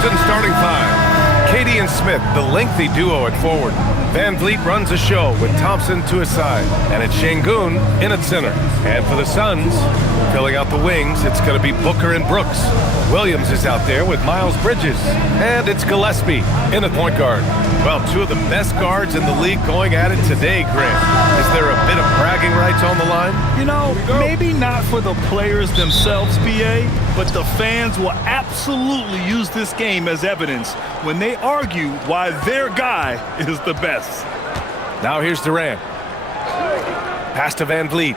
Houston starting five. Katie and Smith, the lengthy duo at forward. Van Vliet runs a show with Thompson to his side. And it's Şengün in at center. And for the Suns, filling out the wings, it's going to be Booker and Brooks. Williams is out there with Miles Bridges. And it's Gillespie in at point guard. Well, two of the best guards in the league going at it today, Grant. Is there a bit of bragging rights on the line? You know, maybe not for the players themselves, BA, but the fans will absolutely use this game as evidence when they argue why their guy is the best. Now here's Durant. Pass to Van Vliet.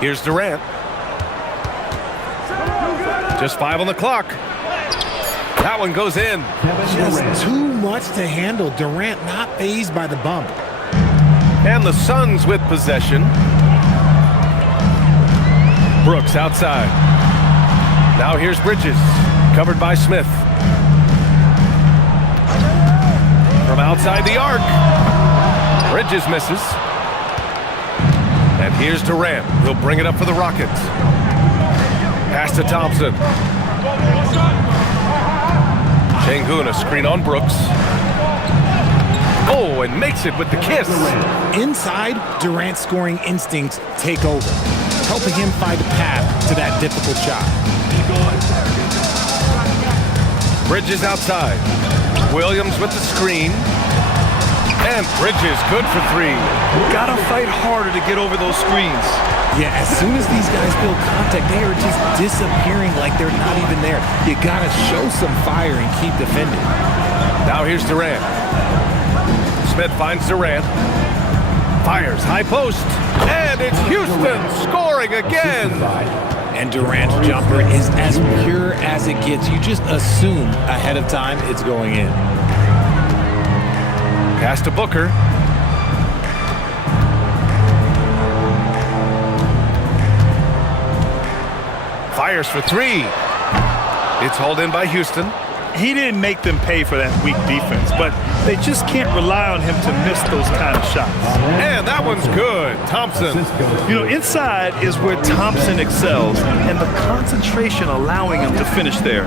Here's Durant. Just 5 on the clock. That one goes in. Just too much to handle. Durant not fazed by the bump. And the Suns with possession. Brooks outside. Now here's Bridges. Covered by Smith. From outside the arc. Bridges misses. And here's Durant. He'll bring it up for the Rockets. Pass to Thompson. Şengün, a screen on Brooks. Oh, and makes it with the kiss. Inside, Durant's scoring instincts take over, helping him find a path to that difficult shot. Bridges outside. Williams with the screen. And Bridges good for 3. Gotta fight harder to get over those screens. Yeah, as soon as these guys feel contact, they are just disappearing like they're not even there. You gotta show some fire and keep defending. Now here's Durant. Smith finds Durant. Fires high post. And it's Houston scoring again. And Durant's jumper is as pure as it gets. You just assume ahead of time it's going in. Pass to Booker. Fires for 3. It's hauled in by Houston. He didn't make them pay for that weak defense, but they just can't rely on him to miss those kind of shots. And that one's good. Thompson. You know, inside is where Thompson excels, and the concentration allowing him to finish there.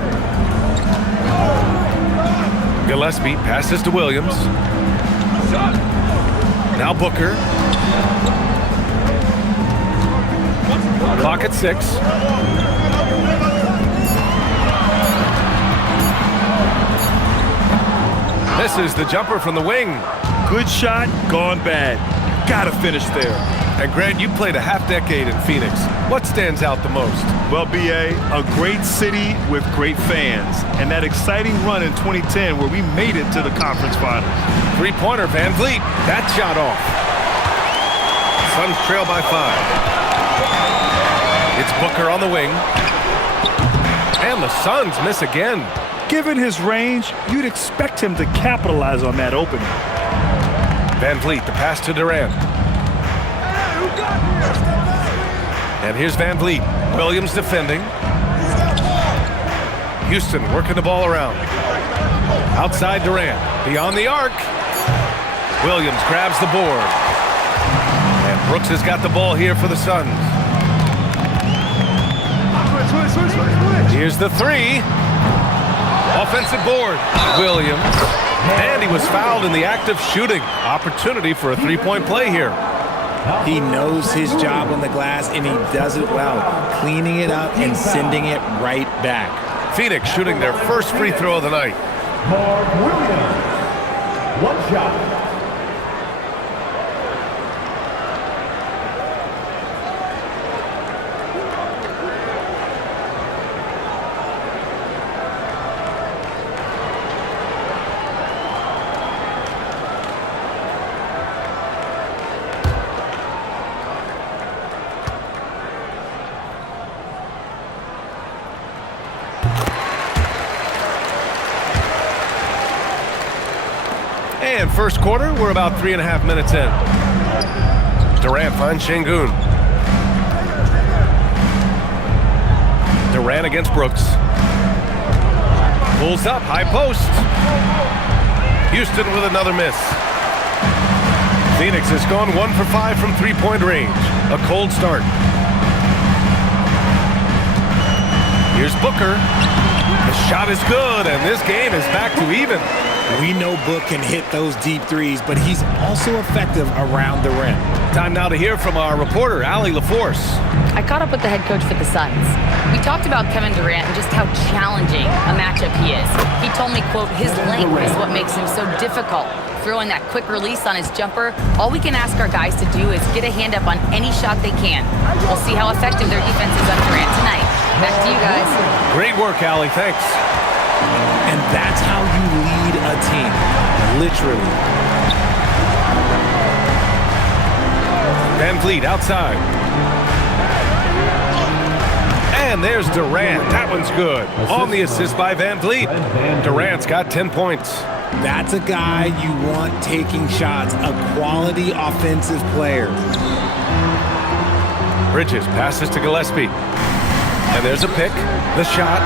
Gillespie passes to Williams. Now Booker. Clock at 6. Misses the jumper from the wing. Good shot, gone bad. Gotta finish there. And Grant, you played a half-decade in Phoenix. What stands out the most? Well, BA, a great city with great fans. And that exciting run in 2010 where we made it to the conference finals. Three-pointer, Van Vliet. That shot off. Suns trail by 5. It's Booker on the wing. And the Suns miss again. Given his range, you'd expect him to capitalize on that opening. Van Vliet, the pass to Durant. And here's Van Vliet. Williams defending. Houston working the ball around. Outside Durant. Beyond the arc. Williams grabs the board. And Brooks has got the ball here for the Suns. Here's the 3. Offensive board. Williams. And he was fouled in the act of shooting. Opportunity for a 3-point play here. He knows his job on the glass, and he does it well, cleaning it up and sending it right back. Phoenix shooting their first free throw of the night. Mark Williams. 1 shot. And first quarter, we're about 3.5 minutes in. Durant finds Şengün. Durant against Brooks. Pulls up, high post. Houston with another miss. Phoenix has gone 1 for 5 from three-point range. A cold start. Here's Booker. The shot is good, and this game is back to even. We know Book can hit those deep threes, but he's also effective around the rim. Time now to hear from our reporter, Allie LaForce. I caught up with the head coach for the Suns. We talked about Kevin Durant and just how challenging a matchup he is. He told me, quote, his length is what makes him so difficult. Throwing that quick release on his jumper, all we can ask our guys to do is get a hand up on any shot they can. We'll see how effective their defense is on Durant tonight. Back to you guys. Great work, Allie. Thanks. And that's how you lead a team, literally. Van Vliet outside. And there's Durant. That one's good. On the assist by Van Vliet. Durant's got 10 points. That's a guy you want taking shots, a quality offensive player. Bridges passes to Gillespie. And there's a pick. The shot.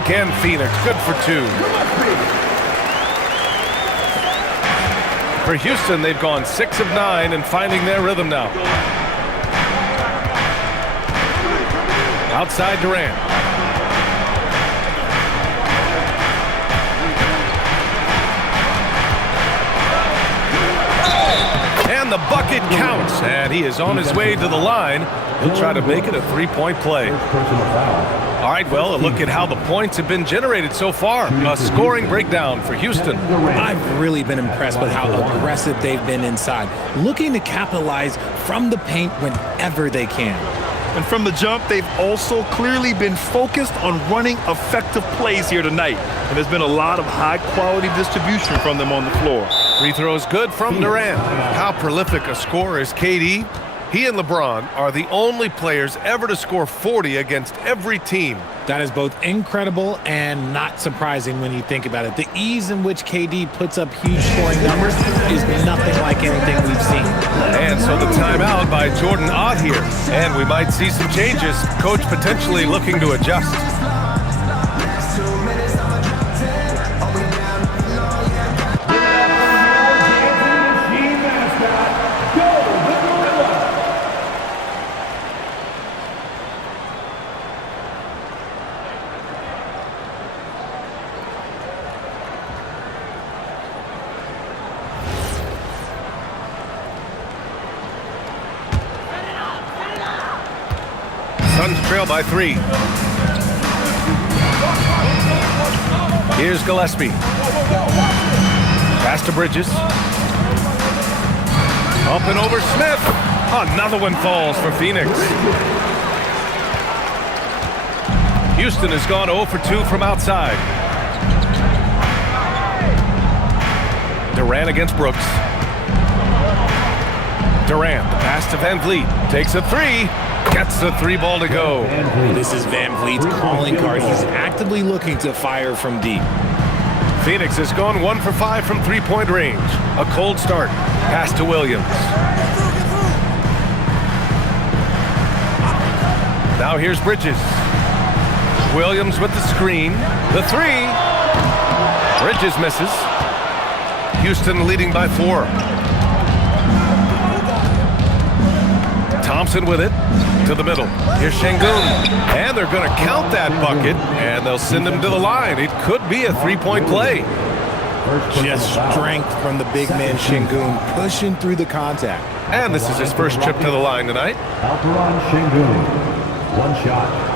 Again, Phoenix. Good for 2. For Houston, they've gone 6 of 9 and finding their rhythm now. Outside Durant. And the bucket counts, and he is on his way to the line. He'll try to make it a 3-point play. All right, well, a look at how the points have been generated so far. A scoring breakdown for Houston. I've really been impressed with how aggressive they've been inside, looking to capitalize from the paint whenever they can. And from the jump, they've also clearly been focused on running effective plays here tonight. And there's been a lot of high-quality distribution from them on the floor. Free throws good from Durant. How prolific a scorer is KD? He and LeBron are the only players ever to score 40 against every team. That is both incredible and not surprising when you think about it. The ease in which KD puts up huge scoring numbers is nothing like anything we've seen. And so the timeout by Jordan Ott here. And we might see some changes. Coach potentially looking to adjust. Suns trail by 3. Here's Gillespie. Pass to Bridges. Up and over Smith. Another one falls for Phoenix. Houston has gone 0 for 2 from outside. Durant against Brooks. Durant, the pass to Van Vliet. Takes a 3. Gets the 3 ball to go. This is Van Vliet's calling card. He's actively looking to fire from deep. Phoenix has gone 1 for 5 from 3-point range. A cold start. Pass to Williams. Now here's Bridges. Williams with the screen. The 3. Bridges misses. Houston leading by 4. Thompson with it to the middle. Here's Şengün. And they're going to count that bucket, and they'll send him to the line. It could be a 3-point play. Just strength from the big man Şengün, pushing through the contact. And this is his first trip to the line tonight. Alperen Şengün, 1 shot.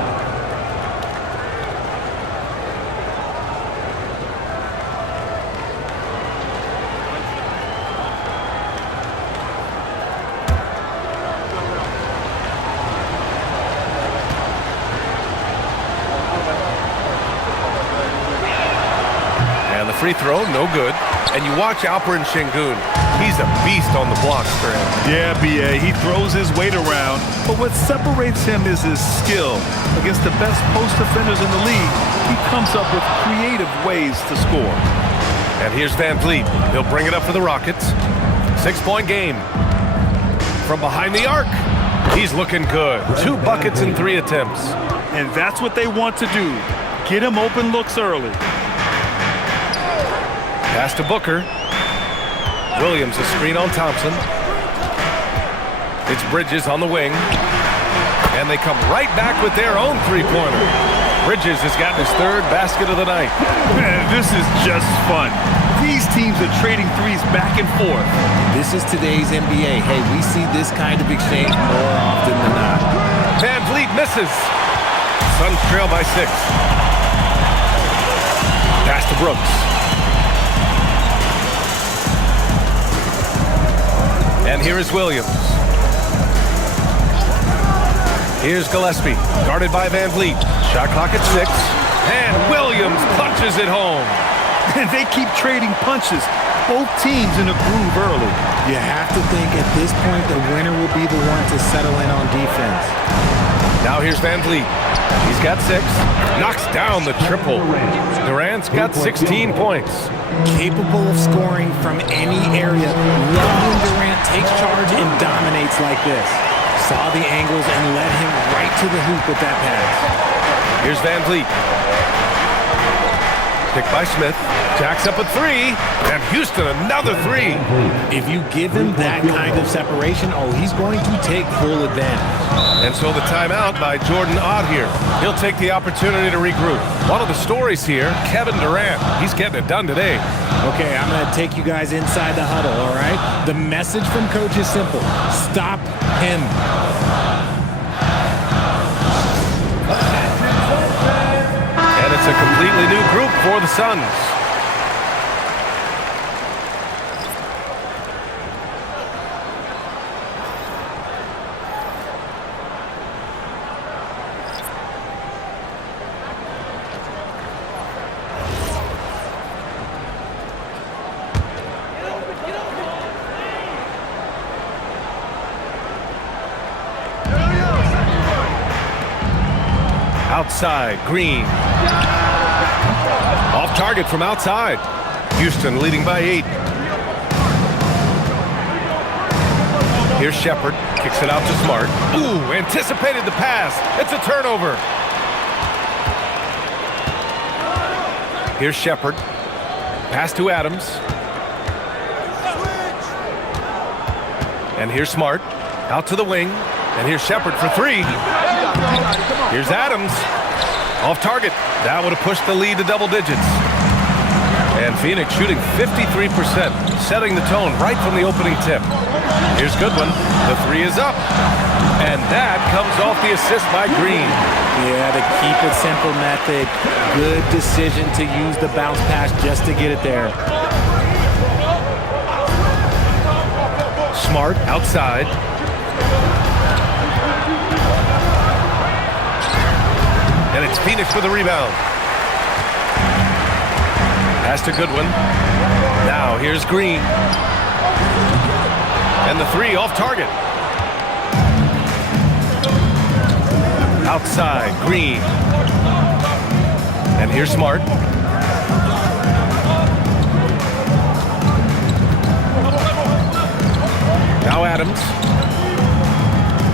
Free throw, no good. And you watch Alperen Şengün. He's a beast on the blocks for him. Yeah, B.A., he throws his weight around, but what separates him is his skill. Against the best post defenders in the league, he comes up with creative ways to score. And here's Van Vliet. He'll bring it up for the Rockets. 6-point game. From behind the arc, he's looking good. 2 buckets in 3 attempts. And that's what they want to do. Get him open looks early. Pass to Booker. Williams a screen on Thompson. It's Bridges on the wing. And they come right back with their own 3-pointer. Bridges has gotten his third basket of the night. Man, this is just fun. These teams are trading threes back and forth. This is today's NBA. Hey, we see this kind of exchange more often than not. Van Vliet misses. Suns trail by 6. Pass to Brooks. And here is Williams. Here's Gillespie, guarded by Van Vliet. Shot clock at 6. And Williams punches it home. They keep trading punches. Both teams in a groove early. You have to think at this point the winner will be the one to settle in on defense. Now here's Van Vliet. He's got 6. Knocks down the triple. Durant's got 16 points. Capable of scoring from any area. Love when Durant takes charge and dominates like this. Saw the angles and led him right to the hoop with that pass. Here's Van Vliet. Picked by Smith. Jacks up a 3. And Houston another 3. If you give him that kind of separation, oh, he's going to take full advantage. And so the timeout by Jordan Ott here. He'll take the opportunity to regroup. One of the stories here, Kevin Durant. He's getting it done today. Okay, I'm going to take you guys inside the huddle, all right? The message from Coach is simple. Stop him. And it's a completely new group for the Suns. Outside, Green. Off target from outside. Houston leading by 8. Here's Shepherd. Kicks it out to Smart. Ooh, anticipated the pass. It's a turnover. Here's Shepherd. Pass to Adams. And here's Smart. Out to the wing. And here's Shepherd for 3. Here's Adams. Off target. That would have pushed the lead to double digits. And Phoenix shooting 53%, setting the tone right from the opening tip. Here's Goodwin. The 3 is up. And that comes off the assist by Green. Yeah, the keep it simple method. Good decision to use the bounce pass just to get it there. Smart outside. And it's Phoenix with a rebound. Pass to Goodwin. Now here's Green. And the 3 off target. Outside, Green. And here's Smart. Now Adams.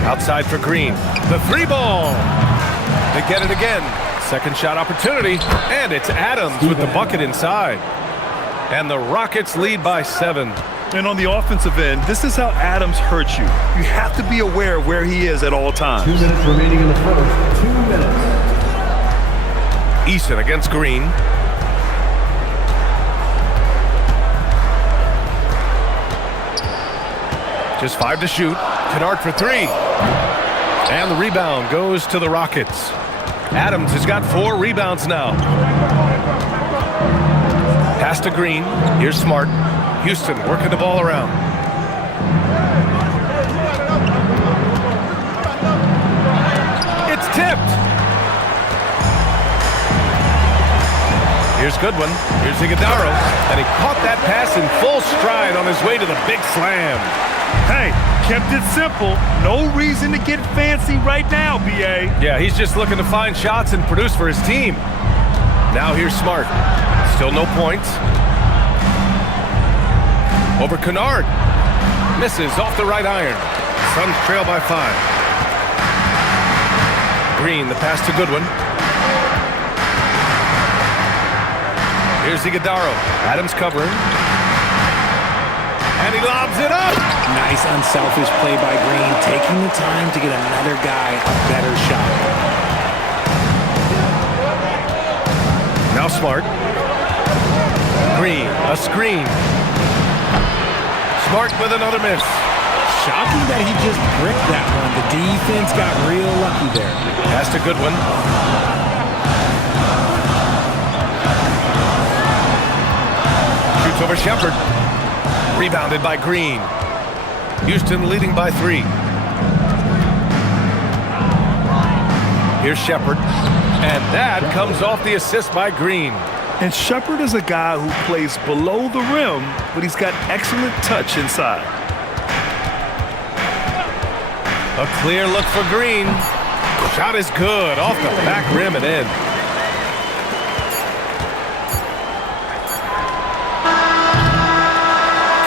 Outside for Green. The 3 ball. They get it again. Second shot opportunity. And it's Adams with the bucket inside. And the Rockets lead by 7. And on the offensive end, this is how Adams hurts you. You have to be aware of where he is at all times. 2 minutes remaining in the first. 2 minutes. Eason against Green. Just 5 to shoot. Kennard for 3. And the rebound goes to the Rockets. Adams has got 4 rebounds now. Pass to Green. Here's Smart. Houston working the ball around. It's tipped. Here's Goodwin. Here's Iguodala. And he caught that pass in full stride on his way to the big slam. Hey, kept it simple. No reason to get fancy right now, B.A. Yeah, he's just looking to find shots and produce for his team. Now here's Smart. Still no points. Over Kennard. Misses off the right iron. Suns trail by 5. Green, the pass to Goodwin. Here's Iguodala. Adams covering. And he lobs it up. Nice unselfish play by Green, taking the time to get another guy a better shot. Smart. Green, a screen. Smart with another miss. Shocking that he just bricked that one. The defense got real lucky there. That's a good one. Shoots over Shepard. Rebounded by Green. Houston leading by 3. Here's Shepard. And that comes off the assist by Green. And Shepard is a guy who plays below the rim, but he's got excellent touch inside. A clear look for Green. Shot is good off the back rim and in.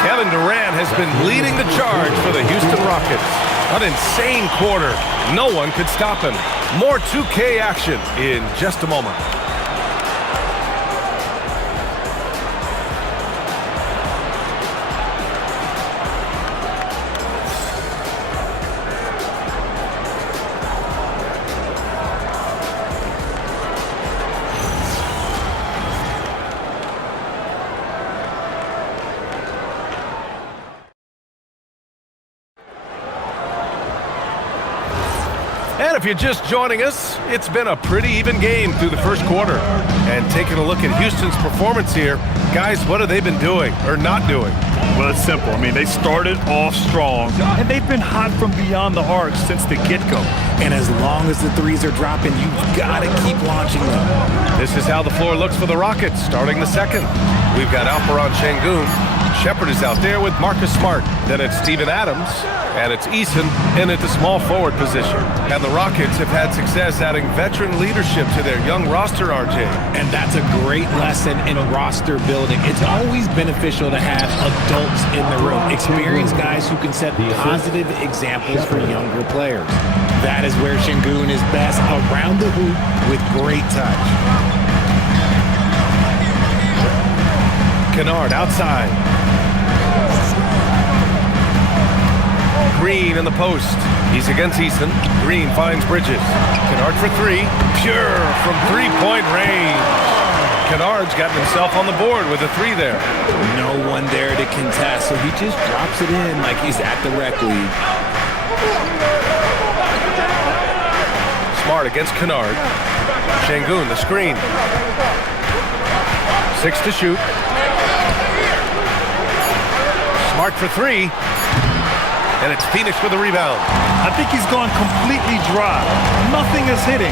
Kevin Durant has been leading the charge for the Houston Rockets. An insane quarter. No one could stop him. More 2K action in just a moment. And if you're just joining us, it's been a pretty even game through the first quarter. And taking a look at Houston's performance here, guys, what have they been doing or not doing? Well, it's simple. I mean, they started off strong, and they've been hot from beyond the arc since the get-go. And as long as the threes are dropping, you've got to keep launching them. This is how the floor looks for the Rockets starting the second. We've got Alperon Şengün. Shepard is out there with Marcus Smart. Then it's Steven Adams. And it's Eason in at the small forward position. And the Rockets have had success adding veteran leadership to their young roster, RJ. And that's a great lesson in roster building. It's always beneficial to have adults in the room, experienced guys who can set positive examples for younger players. That is where Şengün is best, around the hoop with great touch. Kennard outside. Green in the post. He's against Eason. Green finds Bridges. Kennard for 3. Pure from three-point range. Kennard's gotten himself on the board with a 3 there. No one there to contest, so he just drops it in like he's at the rec league. Smart against Kennard. Şengün, the screen. 6 to shoot. Smart for 3. And it's Phoenix with a rebound. I think he's gone completely dry. Nothing is hitting.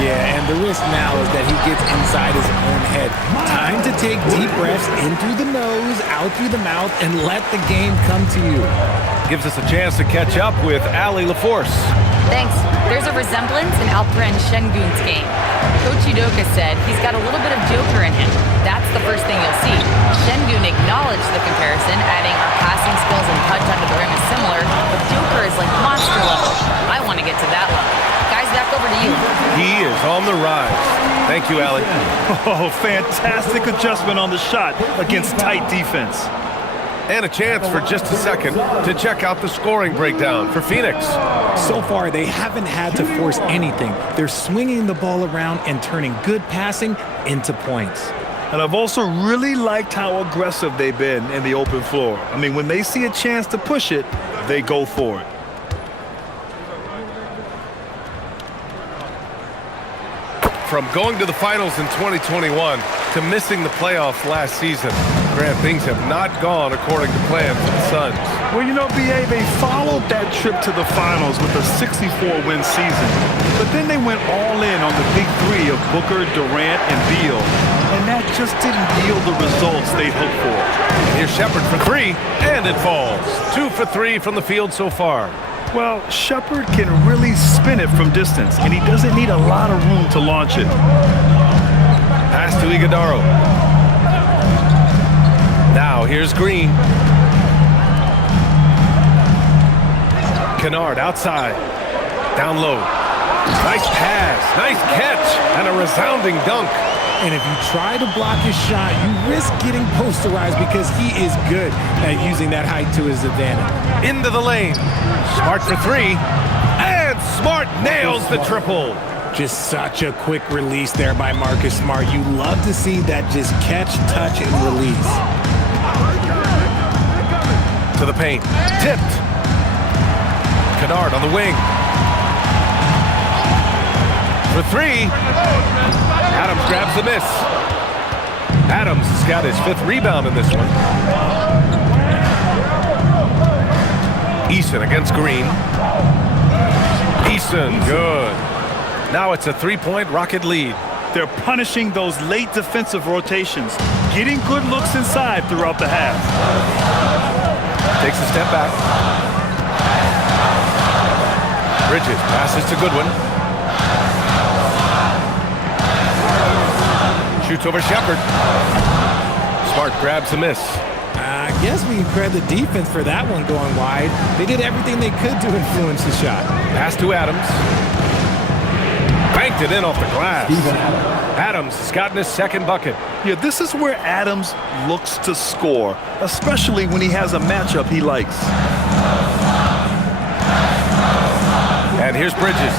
Yeah, and the risk now is that he gets inside his own head. Time to take deep breaths in through the nose, out through the mouth, and let the game come to you. Gives us a chance to catch up with Allie LaForce. Thanks. There's a resemblance in Alperon Şengün's game. Coach Udoka said he's got a little bit of Joker in him. That's the first thing you'll see. Şengün acknowledged the comparison, adding our passing skills and touch under the rim is similar, but Joker is like monster level. I want to get to that level. Guys, back over to you. He is on the rise. Thank you, Allie. Oh, fantastic adjustment on the shot against tight defense. And a chance for just a second to check out the scoring breakdown for Phoenix. So far, they haven't had to force anything. They're swinging the ball around and turning good passing into points. And I've also really liked how aggressive they've been in the open floor. I mean, when they see a chance to push it, they go for it. From going to the finals in 2021 to missing the playoffs last season, Grant, things have not gone according to plan for the Suns. Well, you know, B.A., they followed that trip to the finals with a 64-win season. But then they went all in on the big 3 of Booker, Durant, and Beal. And that just didn't yield the results they'd hoped for. Here's Shepard for 3, and it falls. 2 for 3 from the field so far. Well, Shepard can really spin it from distance, and he doesn't need a lot of room to launch it. Pass to Iguodala. Now here's Green. Kennard outside. Down low. Nice pass, nice catch, and a resounding dunk. And if you try to block his shot, you risk getting posterized because he is good at using that height to his advantage. Into the lane. Smart for 3. And Smart nails the triple. Just such a quick release there by Marcus Smart. You love to see that just catch, touch, and release. To the paint. Tipped. Kennard on the wing. For three. Adams grabs the miss. Adams has got his 5th rebound in this one. Eason against Green. Eason, good. Now it's a 3-point Rocket lead. They're punishing those late defensive rotations, getting good looks inside throughout the half. Takes a step back. Bridges passes to Goodwin. Shoots over Shepard. Smart grabs a miss. I guess we can credit the defense for that one going wide. They did everything they could to influence the shot. Pass to Adams. Banked it in off the glass. Adams has gotten his 2nd bucket. Yeah, this is where Adams looks to score, especially when he has a matchup he likes. And here's Bridges.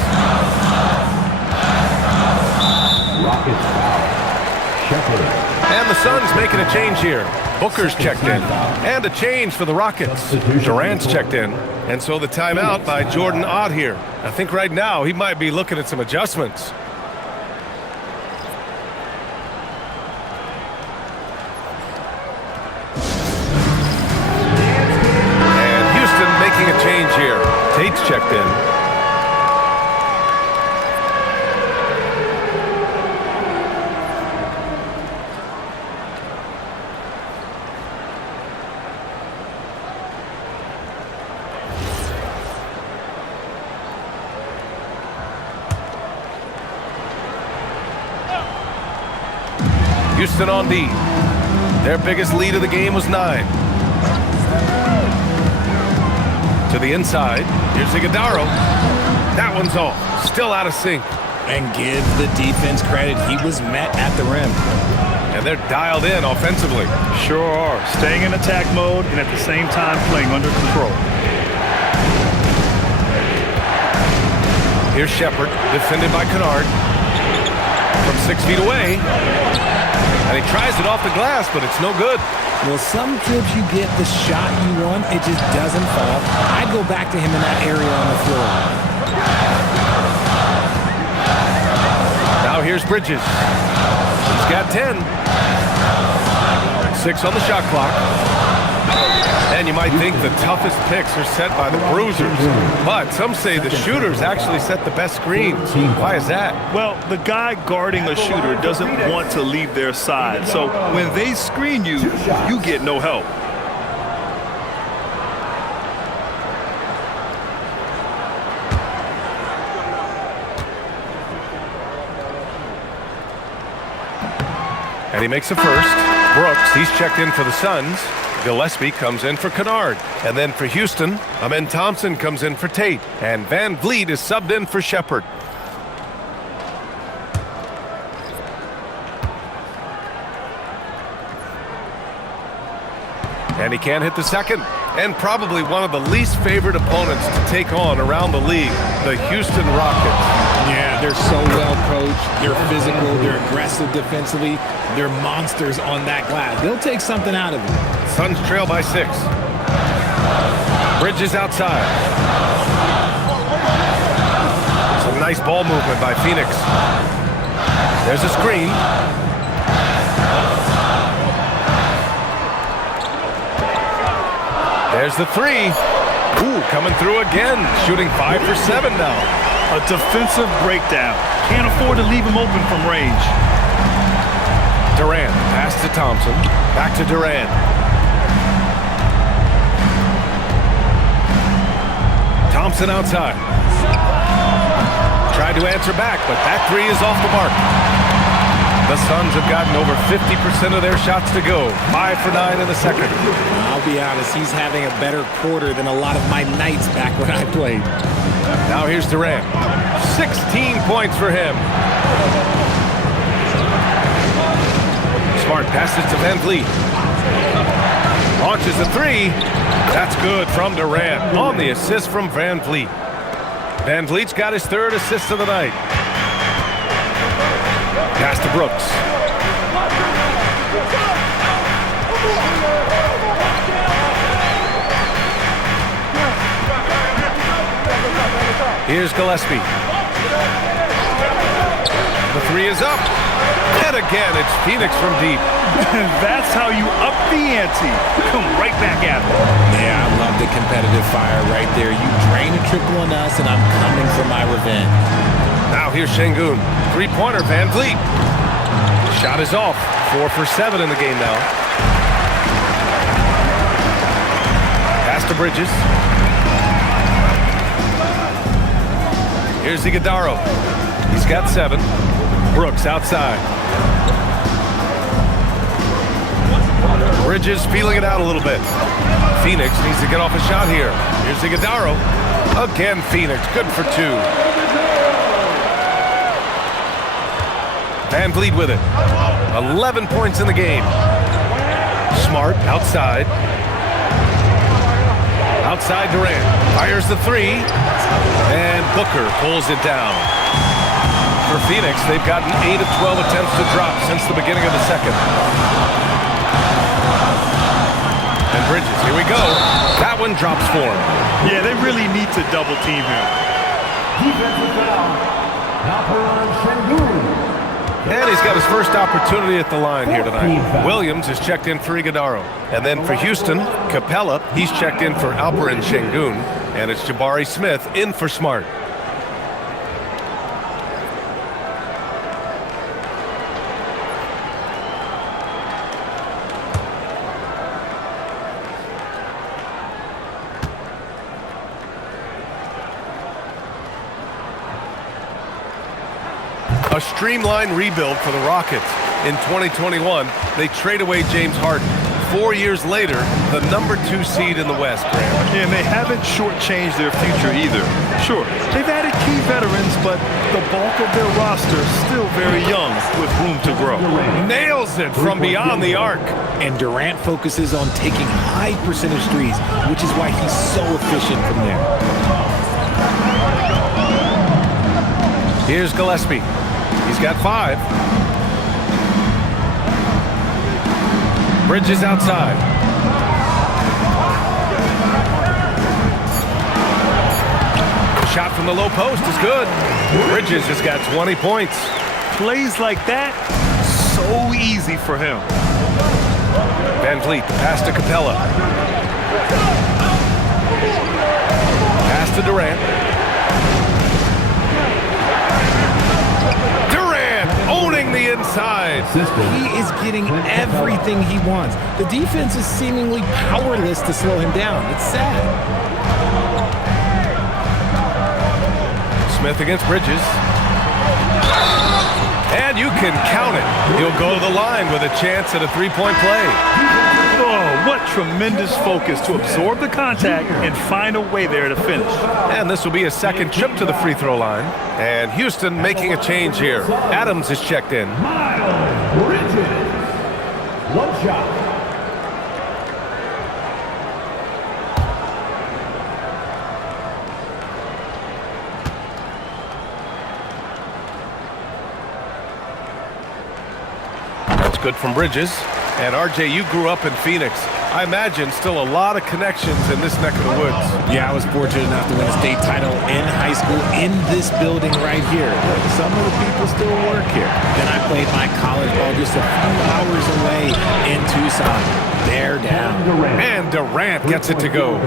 Rockets foul. Shepard. And the Suns making a change here. Booker's checked in. And a change for the Rockets. Durant's checked in. And so the timeout by Jordan Ott here. I think right now he might be looking at some adjustments. And Houston making a change here. Tate's checked in. Houston on D. Their biggest lead of the game was 9. To the inside. Here's Iguodala. That one's off. Still out of sync. And give the defense credit. He was met at the rim. And they're dialed in offensively. Sure are. Staying in attack mode and at the same time playing under control. Here's Shepard, defended by Kennard. From 6 feet away. And he tries it off the glass, but it's no good. Well, some trips you get the shot you want, it just doesn't fall. I'd go back to him in that area on the floor. Now here's Bridges. He's got 10. 6 on the shot clock. And you might think the toughest picks are set by the bruisers. But some say the shooters actually set the best screens. Why is that? Well, the guy guarding a shooter doesn't want to leave their side. So when they screen you, you get no help. And he makes the first. Brooks, he's checked in for the Suns. Gillespie comes in for Kennard. And then for Houston, Amen Thompson comes in for Tate. And Van Vliet is subbed in for Shepard. And he can't hit the second. And probably one of the least favored opponents to take on around the league, the Houston Rockets. Yeah, they're so well coached. They're physical. They're aggressive defensively. They're monsters on that glass. They'll take something out of it. Suns trail by 6. Bridges outside. Some nice ball movement by Phoenix. There's a screen. There's the 3. Ooh, coming through again. Shooting 5 for 7 now. A defensive breakdown. Can't afford to leave him open from range. Durant, pass to Thompson. Back to Durant. Thompson outside. Tried to answer back, but that 3 is off the mark. The Suns have gotten over 50% of their shots to go. 5 for 9 in the second. I'll be honest, he's having a better quarter than a lot of my nights back when I played. Now here's Durant. 16 points for him. Smart passes to Van Vliet. Launches a 3. That's good from Durant on the assist from Van Vliet. Van Vliet's got his 3rd assist of the night. Pass to Brooks. Here's Gillespie. The three is up. And again, it's Phoenix from deep. That's how you up the ante. Come right back at it. Yeah, I love the competitive fire right there. You drain a triple on us, and I'm coming for my revenge. Now here's Şengün. Three-pointer, Van Vliet. Shot is off. 4 for 7 in the game now. Pass to Bridges. Here's Iguodala. He's got 7. Brooks outside. Bridges feeling it out a little bit. Phoenix needs to get off a shot here. Here's Iguodala. Again, Phoenix. Good for 2. Van Vliet with it. 11 points in the game. Smart outside. Outside Durant. Fires the 3. And Booker pulls it down. For Phoenix, they've gotten 8 of 12 attempts to drop since the beginning of the second. And Bridges, here we go. That one drops for him. Yeah, they really need to double team him. Defensive foul. Alperen Şengün. And he's got his first opportunity at the line here tonight. Williams is checked in for Iguodala. And then for Houston, Capella, he's checked in for Alperen Şengün. And it's Jabari Smith in for Smart. A streamlined rebuild for the Rockets. In 2021, they trade away James Harden. 4 years later, the number 2 seed in the West, Graham. And they haven't shortchanged their future either. Sure, they've added key veterans, but the bulk of their roster is still very young with room to grow. Nails it from beyond the arc. And Durant focuses on taking high percentage threes, which is why he's so efficient from there. Here's Gillespie. He's got 5. Bridges outside. Shot from the low post is good. Bridges has got 20 points. Plays like that, so easy for him. Van Vliet, the pass to Capella. Pass to Durant. Owning the inside. He is getting everything he wants. The defense is seemingly powerless to slow him down. It's sad. Smith against Bridges. And you can count it. He'll go to the line with a chance at a 3-point play. Oh, what tremendous focus to absorb the contact and find a way there to finish. And this will be a second trip to the free throw line. And Houston making a change here. Adams is checked in. Miles Bridges. 1 shot. That's good from Bridges. And RJ, you grew up in Phoenix. I imagine still a lot of connections in this neck of the woods. Yeah, I was fortunate enough to win a state title in high school in this building right here. Look, some of the people still work here. Then I played my college ball just a few hours away in Tucson. They're down. And Durant gets it to go.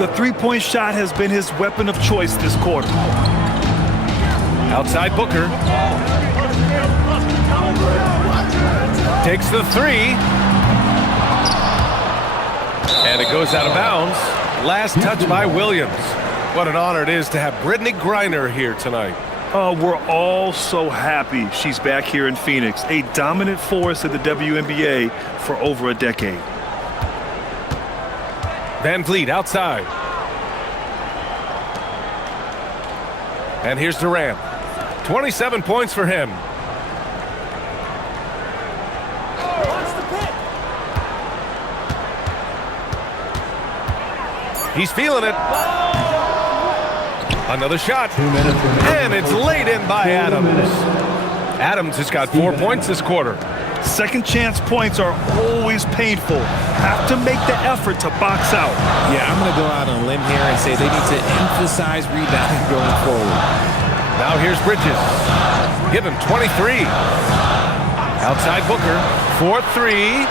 The 3-point shot has been his weapon of choice this quarter. Outside Booker. Takes the 3. And it goes out of bounds. Last touch by Williams. What an honor it is to have Brittany Griner here tonight. We're all so happy she's back here in Phoenix, a dominant force at the WNBA for over a decade. Van Vliet outside. And here's Durant. 27 points for him. He's feeling it. Another shot. 2 minutes. And it's laid in by Adams. Adams has got 4 points this quarter. Second chance points are always painful. Have to make the effort to box out. Yeah, I'm going to go out on a limb here and say they need to emphasize rebounding going forward. Now here's Bridges. Give him 23. Outside Booker. 4-3.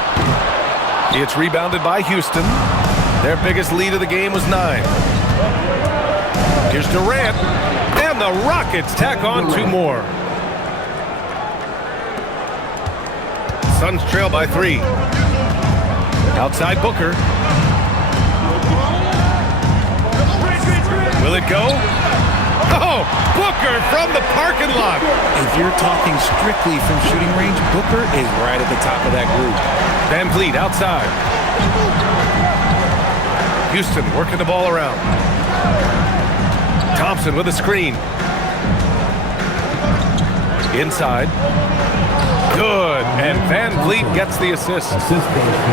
It's rebounded by Houston. Their biggest lead of the game was 9. Here's Durant. And the Rockets tack on 2 more. Suns trail by 3. Outside Booker. Will it go? Oh, Booker from the parking lot. If you're talking strictly from shooting range, Booker is right at the top of that group. Van Vliet outside. Houston working the ball around. Thompson with a screen. Inside. Good. And Van Vliet gets the assist.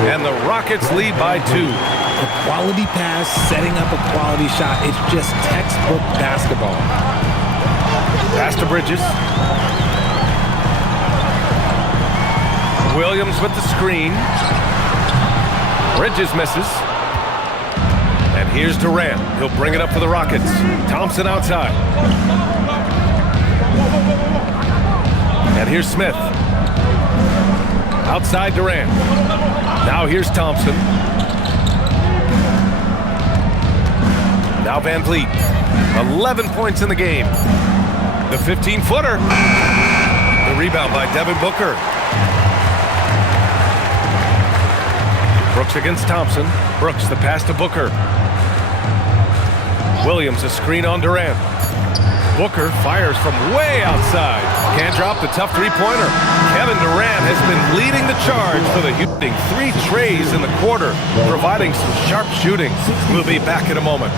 And the Rockets lead by 2. A quality pass, setting up a quality shot. It's just textbook basketball. Pass to Bridges. Williams with the screen. Bridges misses. And here's Durant. He'll bring it up for the Rockets. Thompson outside. And here's Smith. Outside Durant. Now here's Thompson. Now Van Vliet. 11 points in the game. The 15-footer. The rebound by Devin Booker. Brooks against Thompson. Brooks, the pass to Booker. Williams, a screen on Durant. Booker fires from way outside. Can't drop the tough three-pointer. Kevin Durant has been leading the charge for the Houston. 3 trays in the quarter, providing some sharp shooting. We'll be back in a moment.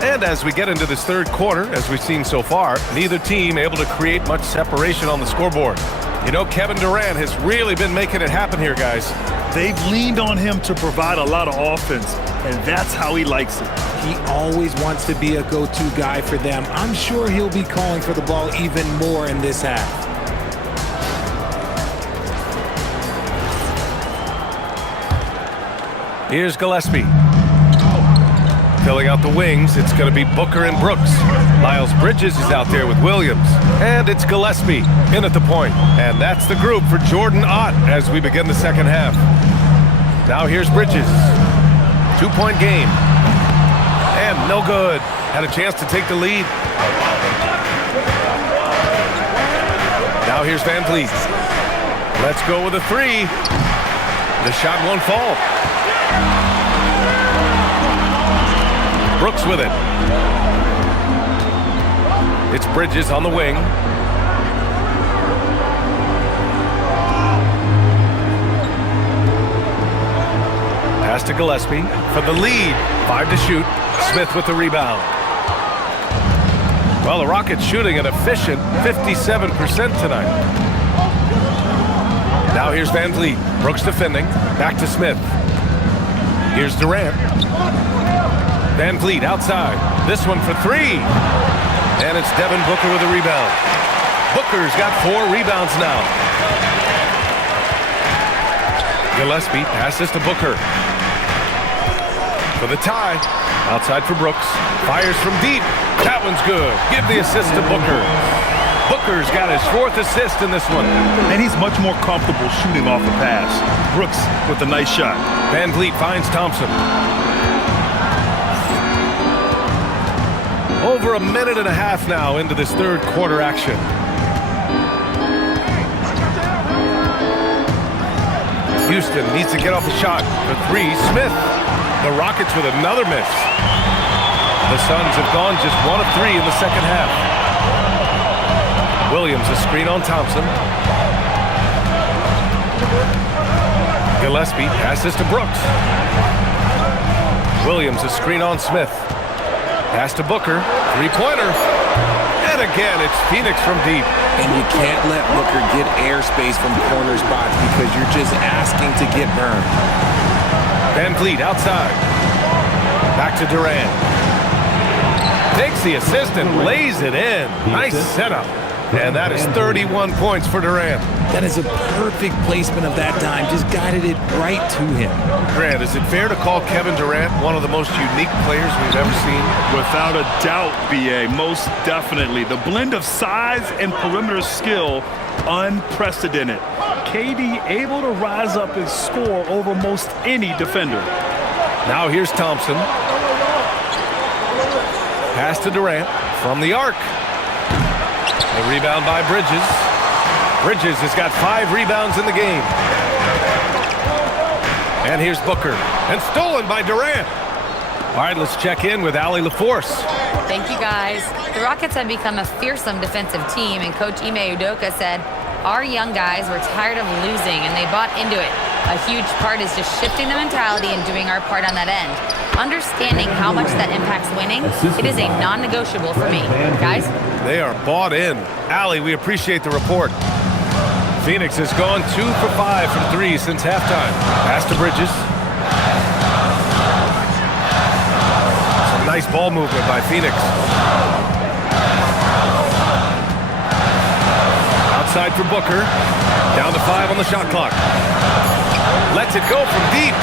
And as we get into this third quarter, as we've seen so far, neither team able to create much separation on the scoreboard. You know, Kevin Durant has really been making it happen here, guys. They've leaned on him to provide a lot of offense, and that's how he likes it. He always wants to be a go-to guy for them. I'm sure he'll be calling for the ball even more in this half. Here's Gillespie. Filling out the wings, it's going to be Booker and Brooks. Miles Bridges is out there with Williams. And it's Gillespie in at the point. And that's the group for Jordan Ott as we begin the second half. Now here's Bridges. 2-point game. And no good. Had a chance to take the lead. Now here's Van Vliet. Let's go with a 3. The shot won't fall. Brooks with it. It's Bridges on the wing. Pass to Gillespie for the lead. 5 to shoot. Smith with the rebound. Well, the Rockets shooting an efficient 57% tonight. Now here's Van Vliet. Brooks defending. Back to Smith. Here's Durant. Van Vliet outside. This one for 3. And it's Devin Booker with a rebound. Booker's got 4 rebounds now. Gillespie passes to Booker. For the tie. Outside for Brooks. Fires from deep. That one's good. Give the assist to Booker. Booker's got his 4th assist in this one. And he's much more comfortable shooting off a pass. Brooks with a nice shot. Van Vliet finds Thompson. Over a minute and a half now into this third quarter action. Houston needs to get off the shot. For 3, Smith. The Rockets with another miss. The Suns have gone just 1 of 3 in the second half. Williams a screen on Thompson. Gillespie passes to Brooks. Williams a screen on Smith. Pass to Booker. 3-pointer. And again, it's Phoenix from deep. And you can't let Booker get airspace from corner spots because you're just asking to get burned. Van Vliet outside. Back to Durant. Takes the assist and lays it in. Nice setup. And that is 31 points for Durant. That is a perfect placement of that dime. Just guided it right to him. Grant, is it fair to call Kevin Durant one of the most unique players we've ever seen? Without a doubt, B.A., most definitely. The blend of size and perimeter skill, unprecedented. KD able to rise up and score over most any defender. Now here's Thompson. Pass to Durant from the arc. The rebound by Bridges. Bridges has got 5 rebounds in the game. And here's Booker. And stolen by Durant. All right, let's check in with Allie LaForce. Thank you, guys. The Rockets have become a fearsome defensive team, and Coach Ime Udoka said, our young guys were tired of losing, and they bought into it. A huge part is just shifting the mentality and doing our part on that end. Understanding how much that impacts winning, it is a non-negotiable for me. Guys? They are bought in. Allie, we appreciate the report. Phoenix has gone 2 for 5 from 3 since halftime. Pass to Bridges. Some nice ball movement by Phoenix. Outside for Booker. Down to 5 on the shot clock. Lets it go from deep.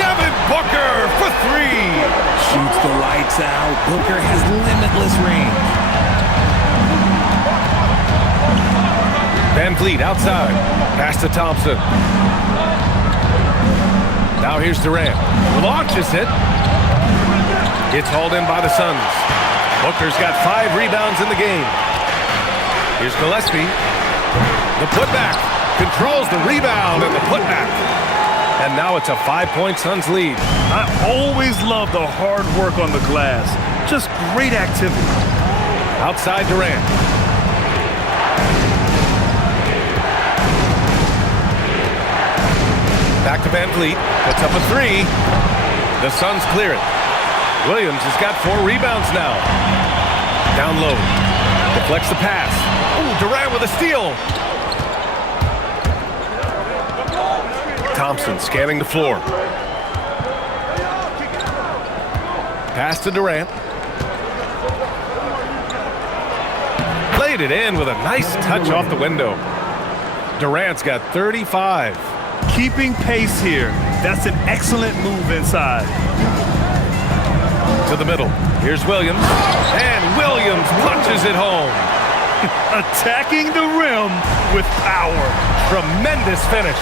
Devin Booker for 3. Shoots the lights out. Booker has limitless range. Van Vliet outside. Pass to Thompson. Now here's Durant. Launches it. It's hauled in by the Suns. Booker's got 5 rebounds in the game. Here's Gillespie. The putback. Controls the rebound and the putback. And now it's a 5-point Suns lead. I always love the hard work on the glass. Just great activity. Outside Durant. Back to Van Vliet. Puts up a 3. The Suns clear it. Williams has got 4 rebounds now. Down low. Deflects the pass. Ooh, Durant with a steal. Thompson scanning the floor. Pass to Durant. Played it in with a nice touch off the window. Durant's got 35. Keeping pace here. That's an excellent move inside. To the middle. Here's Williams. And Williams punches it home. Attacking the rim with power. Tremendous finish.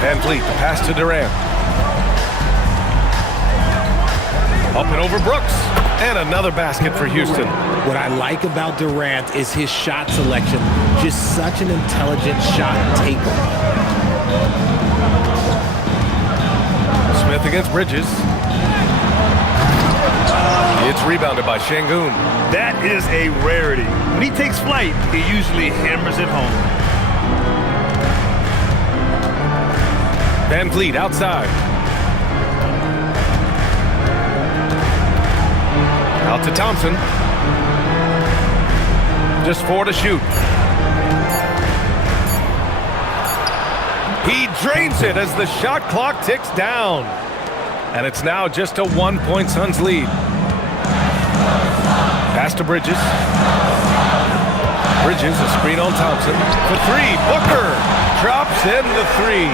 Van Vliet, the pass to Durant. Up and over Brooks. And another basket for Houston. What I like about Durant is his shot selection. Just such an intelligent shot taker. Smith against Bridges. It's rebounded by Şengün. That is a rarity. When he takes flight, he usually hammers it home. Van Vliet outside. Out to Thompson. Just 4 to shoot. He drains it as the shot clock ticks down. And it's now just a 1-point Suns lead. Pass to Bridges. Bridges, a screen on Thompson. For 3, Booker drops in the three.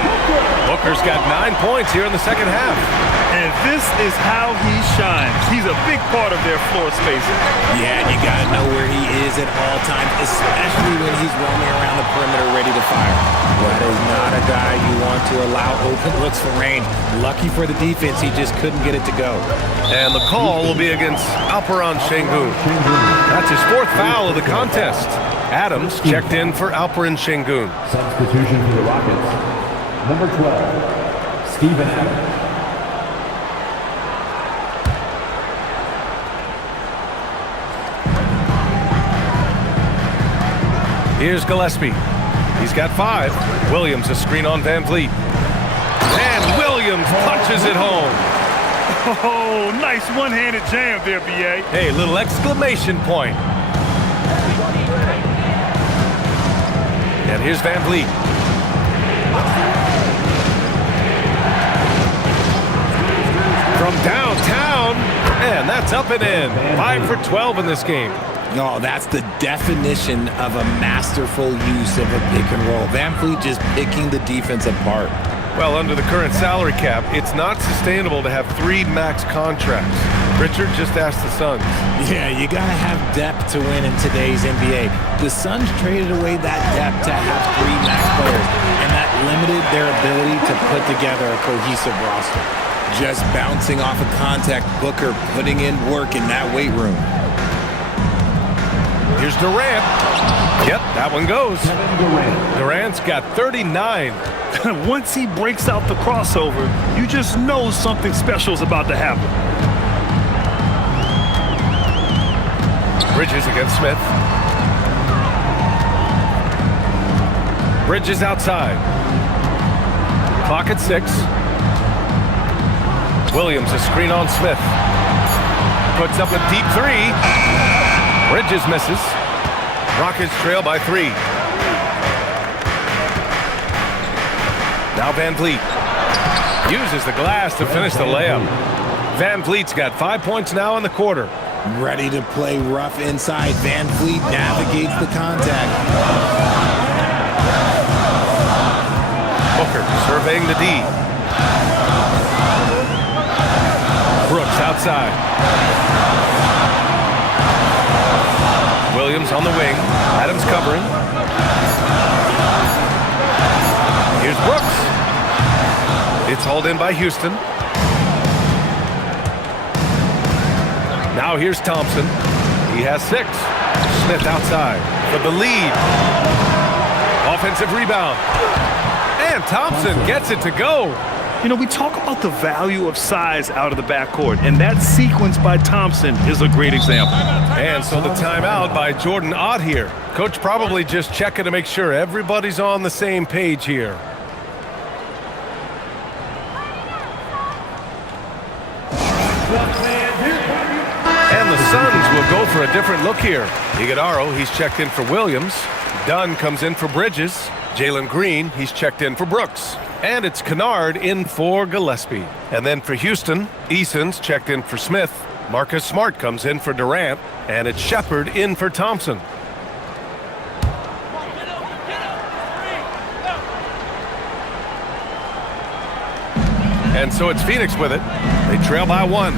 Booker's got 9 points here in the second half. And this is how he shines. He's a big part of their floor spacing. Yeah, and you got to know where he is at all times, especially when he's roaming around the perimeter ready to fire. That is not a guy you want to allow open looks for range. Lucky for the defense, he just couldn't get it to go. And the call will be against Alperen Şengün. That's his 4th foul of the contest. Adams checked in for Alperen Şengün. Substitution for the Rockets. Number 12, Steven Adams. Here's Gillespie. He's got 5. Williams a screen on Van Vliet. And Williams punches it home. Oh, nice one-handed jam there, B.A. Hey, little exclamation point. And here's Van Vliet. From downtown, and that's up and in. 5 for 12 in this game. No, that's the definition of a masterful use of a pick and roll. Van Vliet just picking the defense apart. Well, under the current salary cap, it's not sustainable to have 3 max contracts. Richard just asked the Suns. Yeah, you got to have depth to win in today's NBA. The Suns traded away that depth to have 3 max players, and that limited their ability to put together a cohesive roster. Just bouncing off of contact, Booker putting in work in that weight room. Here's Durant. Yep, that one goes. Durant's got 39. Once he breaks out the crossover, you just know something special is about to happen. Bridges against Smith. Bridges outside. Clock at 6. Williams a screen on Smith. Puts up a deep 3. Bridges misses. Rockets trail by 3. Now Van Vliet uses the glass to finish the layup. Van Vliet's got 5 points now in the quarter. Ready to play rough inside. Van Vliet navigates the contact. Booker surveying the D. Brooks outside. Williams on the wing. Adams covering. Here's Brooks. It's hauled in by Houston. Now here's Thompson. He has 6. Smith outside for the lead. Offensive rebound. And Thompson gets it to go. You know, we talk about the value of size out of the backcourt, and that sequence by Thompson is a great example. And so the timeout by Jordan Ott here. Coach probably just checking to make sure everybody's on the same page here. And the Suns will go for a different look here. Iguodaro, he's checked in for Williams. Dunn comes in for Bridges. Jalen Green, he's checked in for Brooks. And it's Kennard in for Gillespie. And then for Houston, Eason's checked in for Smith. Marcus Smart comes in for Durant. And it's Shepard in for Thompson. And so it's Phoenix with it. They trail by 1.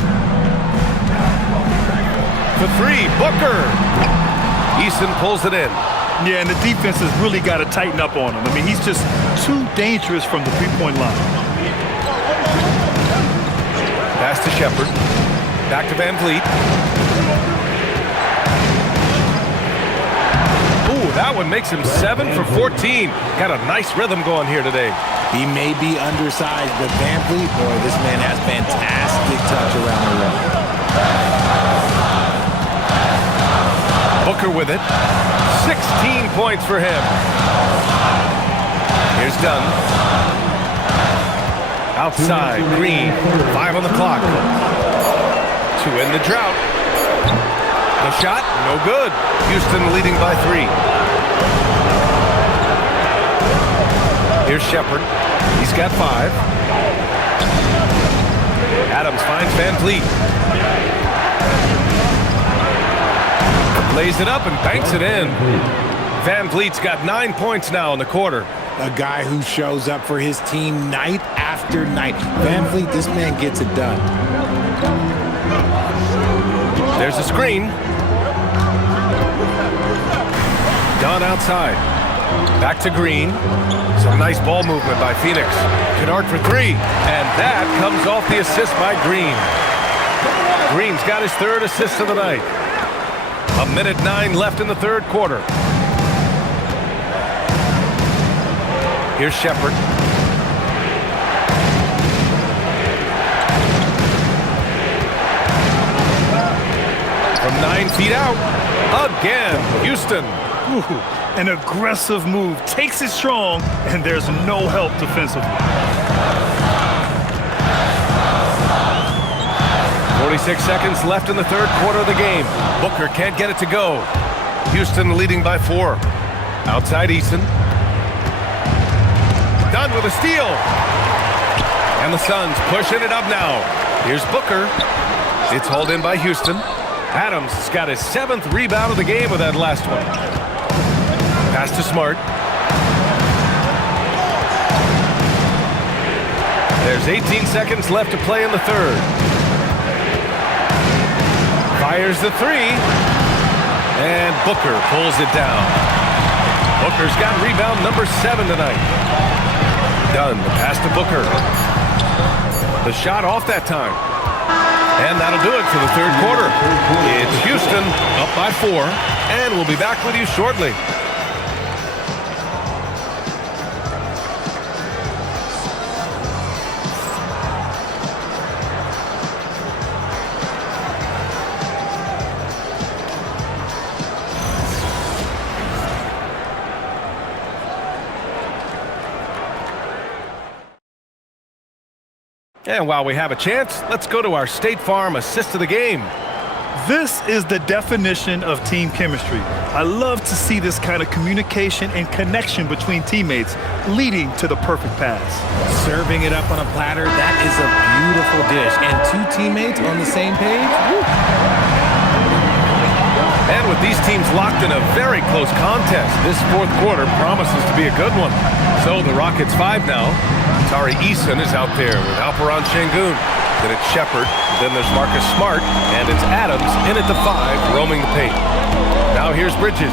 For 3, Booker. Eason pulls it in. Yeah, and the defense has really got to tighten up on him. I mean, he's just too dangerous from the three-point line. Pass to Shepard. Back to Van Vliet. Ooh, that one makes him 7 for 14. Got a nice rhythm going here today. He may be undersized, but Van Vliet, boy, this man has fantastic touch around the rim. Booker with it. 16 points for him. Here's Dunn. Outside, Green. 5 on the clock. 2 in the drought. The shot, no good. Houston leading by 3. Here's Shepard. He's got 5. Adams finds Van Vliet. Lays it up and banks it in. Van Vliet's got 9 points now in the quarter. A guy who shows up for his team night after night. Van Vliet, this man gets it done. There's a screen. Dunn outside. Back to Green. Some nice ball movement by Phoenix. Kennard for three. And that comes off the assist by Green. Green's got his third assist of the night. 1:09 left in the third quarter. Here's Shepard. From 9 feet out. Again, Houston. Ooh, an aggressive move. Takes it strong, and there's no help defensively. 46 seconds left in the third quarter of the game. Booker can't get it to go. Houston leading by 4. Outside Eason. Dunn with a steal. And the Suns pushing it up now. Here's Booker. It's hauled in by Houston. Adams has got his 7th rebound of the game with that last one. Pass to Smart. There's 18 seconds left to play in the third. Fires the three. And Booker pulls it down. Booker's got rebound number 7 tonight. Dunn, the pass to Booker. The shot off that time. And that'll do it for the third quarter. It's Houston up by 4. And we'll be back with you shortly. And while we have a chance, let's go to our State Farm assist of the game. This is the definition of team chemistry. I love to see this kind of communication and connection between teammates leading to the perfect pass. Serving it up on a platter, that is a beautiful dish. And 2 teammates on the same page. Woo. And with these teams locked in a very close contest, this fourth quarter promises to be a good one. So the Rockets 5 now. Tari Eason is out there with Alperon Şengün. Then it's Shepard. Then there's Marcus Smart. And it's Adams in at the 5, roaming the paint. Now here's Bridges.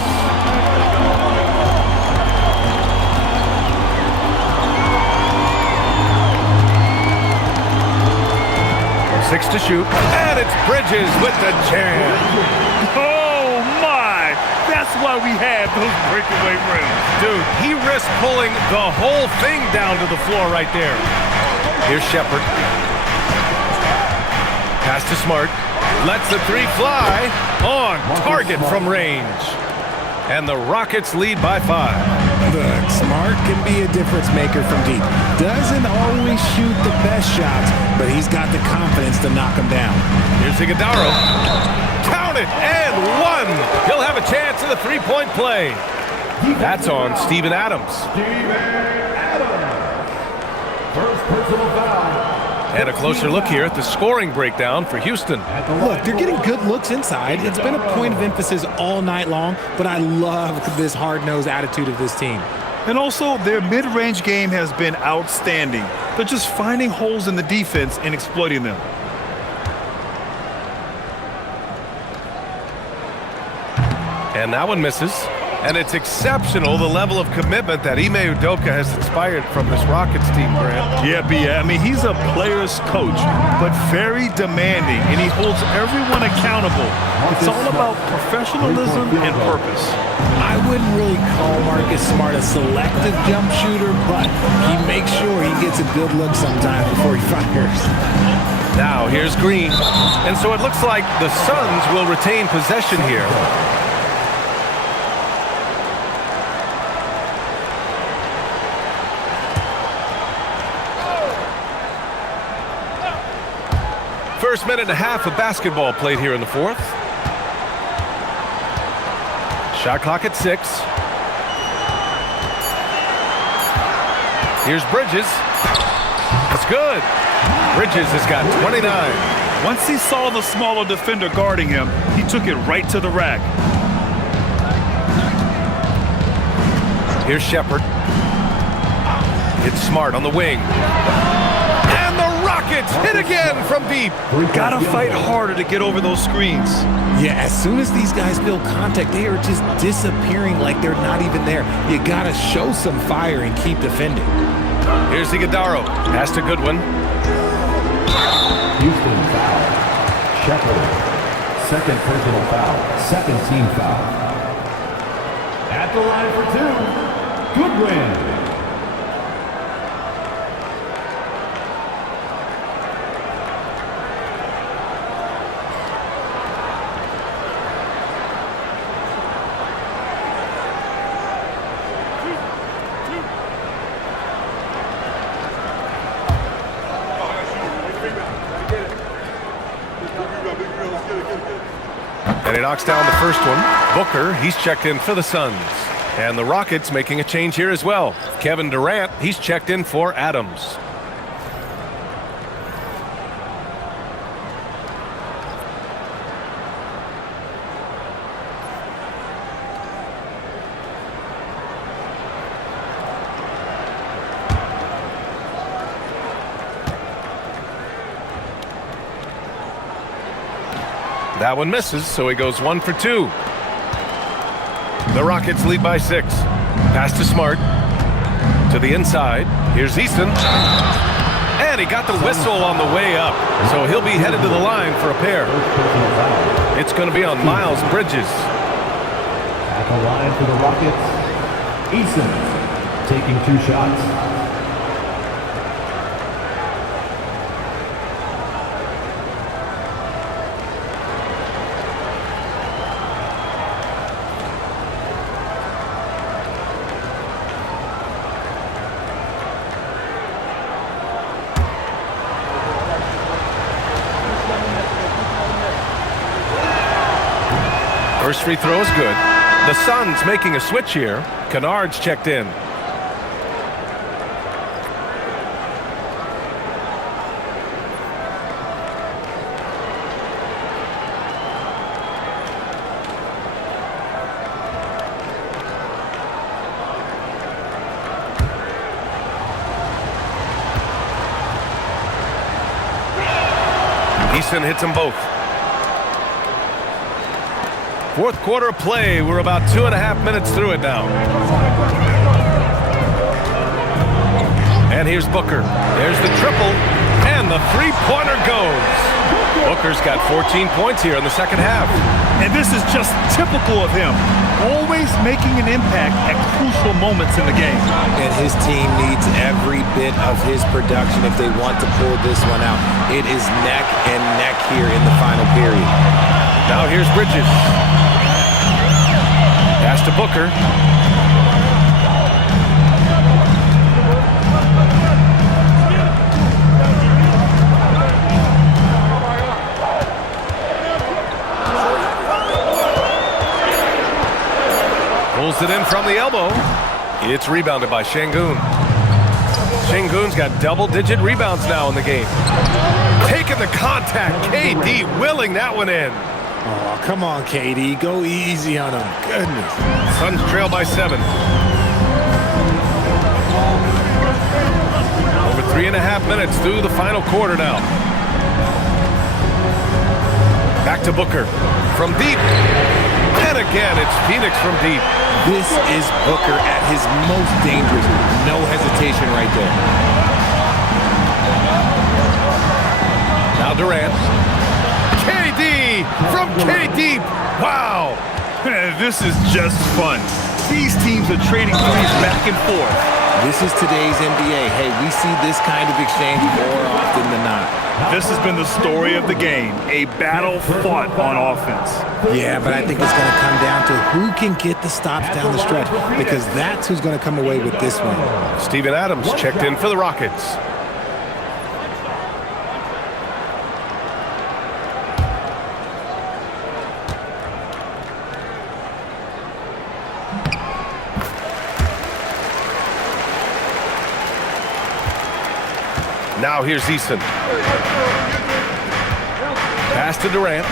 Six to shoot. And it's Bridges with the jam. Oh, my! That's why we have those breakaway rims. Dude, he risked pulling the whole thing down to the floor right there. Here's Shepard. Pass to Smart. Lets the three fly. On target from range. And the Rockets lead by 5. Look, Smart can be a difference maker from deep. Doesn't always shoot the best shots, but he's got the confidence to knock them down. Here's Iguodala. Count it, and 1. He'll have a chance in the three-point play. That's on Steven Adams. First personal foul. And a closer look here at the scoring breakdown for Houston. Look, they're getting good looks inside. It's been a point of emphasis all night long, but I love this hard-nosed attitude of this team. And also, their mid-range game has been outstanding. They're just finding holes in the defense and exploiting them. And that one misses. And it's exceptional, the level of commitment that Ime Udoka has inspired from this Rockets team, Grant. Yeah, I mean, he's a player's coach, but very demanding, and he holds everyone accountable. It's all about professionalism and purpose. I wouldn't really call Marcus Smart a selective jump shooter, but he makes sure he gets a good look sometimes before he fires. Now, here's Green. And so it looks like the Suns will retain possession here. First minute and a half of basketball played here in the fourth. Shot clock at 6. Here's Bridges. It's good. Bridges has got 29. Once he saw the smaller defender guarding him, he took it right to the rack. Here's Shepard. It's Smart on the wing. And the Rockets hit again from deep. Gotta fight harder to get over those screens. Yeah, as soon as these guys feel contact, they are just disappearing like they're not even there. You gotta show some fire and keep defending. Here's Iguodala. Pass to Goodwin. Houston foul. Shepherd. Second personal foul. Second team foul. At the line for two, Goodwin. And he knocks down the first one. Booker, he's checked in for the Suns. And the Rockets making a change here as well. Kevin Durant, he's checked in for Adams. That one misses, so he goes 1 for 2. The Rockets lead by 6. Pass to Smart. To the inside. Here's Easton. And he got the whistle on the way up. So he'll be headed to the line for a pair. It's going to be on Miles Bridges. At the line for the Rockets, Easton taking 2 shots. First free throw is good. The Suns making a switch here. Kennard's checked in. Easton hits them both. Fourth quarter of play. We're about 2.5 minutes through it now. And here's Booker. There's the triple. And the three-pointer goes. Booker's got 14 points here in the second half. And this is just typical of him. Always making an impact at crucial moments in the game. And his team needs every bit of his production if they want to pull this one out. It is neck and neck here in the final period. Now here's Bridges. Pass to Booker. Pulls it in from the elbow. It's rebounded by Şengün. Şengün's got double-digit rebounds now in the game. Taking the contact. KD willing that one in. Oh, come on, KD. Go easy on him. Goodness. Suns trail by 7. Over 3.5 minutes through the final quarter now. Back to Booker. From deep. And again, it's Phoenix from deep. This is Booker at his most dangerous. No hesitation right there. Now Durant. KD from KD. Wow. This is just fun. These teams are trading threes back and forth. This is today's NBA. Hey, we see this kind of exchange more often than not. This has been the story of the game, a battle fought on offense. Yeah, but I think it's going to come down to who can get the stops down the stretch, because that's who's going to come away with this one. Steven Adams checked in for the Rockets. Now here's Easton. Pass to Durant.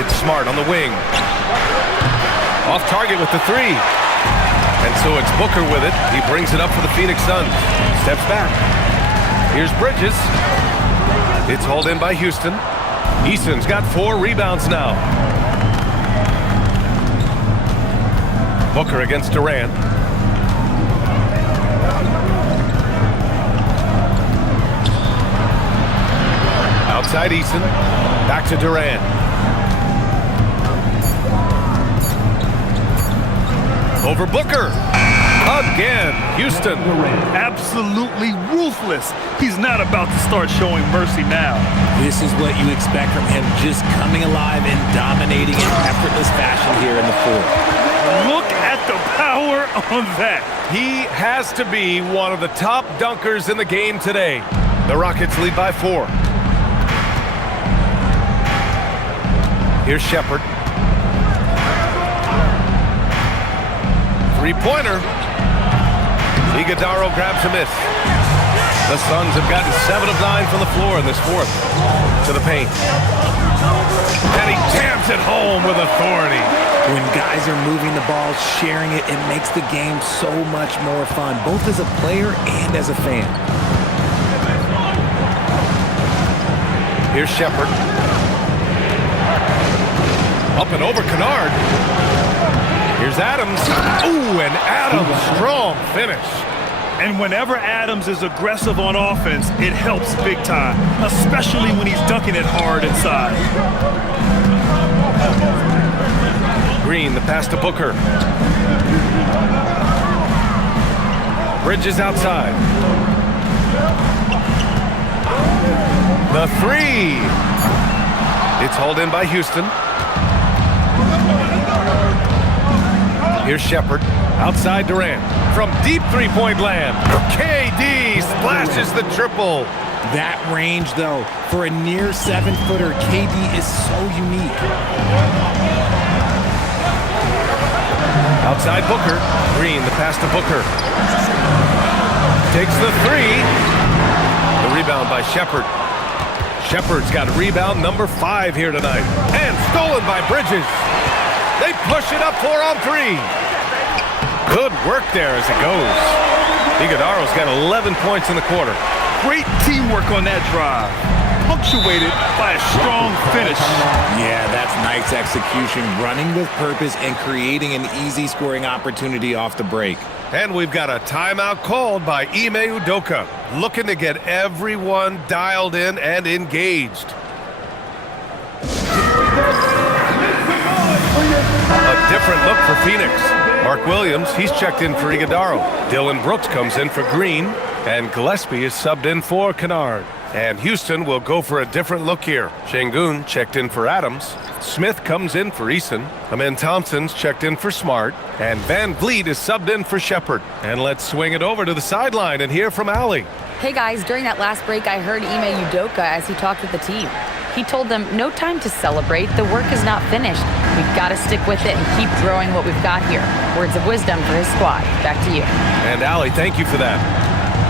It's Smart on the wing. Off target with the three. And so it's Booker with it. He brings it up for the Phoenix Suns. Steps back. Here's Bridges. It's hauled in by Houston. Easton's got 4 rebounds now. Booker against Durant. Outside Easton. Back to Durant. Over Booker. Again, Houston. Absolutely ruthless. He's not about to start showing mercy now. This is what you expect from him, just coming alive and dominating in effortless fashion here in the fourth. Look at the power on that. He has to be one of the top dunkers in the game today. The Rockets lead by 4. Here's Shepherd. Three-pointer. Iguodaro grabs a miss. The Suns have gotten 7 of 9 from the floor in this fourth. To the paint. And he jams it home with authority. When guys are moving the ball, sharing it, it makes the game so much more fun, both as a player and as a fan. Here's Shepherd. Up and over Kennard. Here's Adams. Ooh, and Adams, strong finish. And whenever Adams is aggressive on offense, it helps big time, especially when he's dunking it hard inside. Green, the pass to Booker. Bridges outside. The three. It's hauled in by Houston. Here's Shepherd. Outside Durant. From deep three-point land. KD splashes the triple. That range, though, for a near 7-footer, KD is so unique. Outside Booker. Green, the pass to Booker. Takes the three. The rebound by Shepherd. Shepherd's got rebound number 5 here tonight. And stolen by Bridges. They push it up 4 on 3. Good work there as it goes. Iguodaro's got 11 points in the quarter. Great teamwork on that drive, punctuated by a strong finish. Yeah, that's nice execution, running with purpose and creating an easy scoring opportunity off the break. And we've got a timeout called by Ime Udoka, looking to get everyone dialed in and engaged. A different look for Phoenix. Mark Williams, he's checked in for Iguodaro. Dylan Brooks comes in for Green, and Gillespie is subbed in for Kennard. And Houston will go for a different look here. Şengün checked in for Adams. Smith comes in for Eason. Amen Thompson's checked in for Smart. And Van Vliet is subbed in for Shepherd. And let's swing it over to the sideline and hear from Allie. Hey guys, during that last break, I heard Ime Udoka as he talked with the team. He told them, no time to celebrate. The work is not finished. We've got to stick with it and keep growing what we've got here. Words of wisdom for his squad. Back to you. And Allie, thank you for that.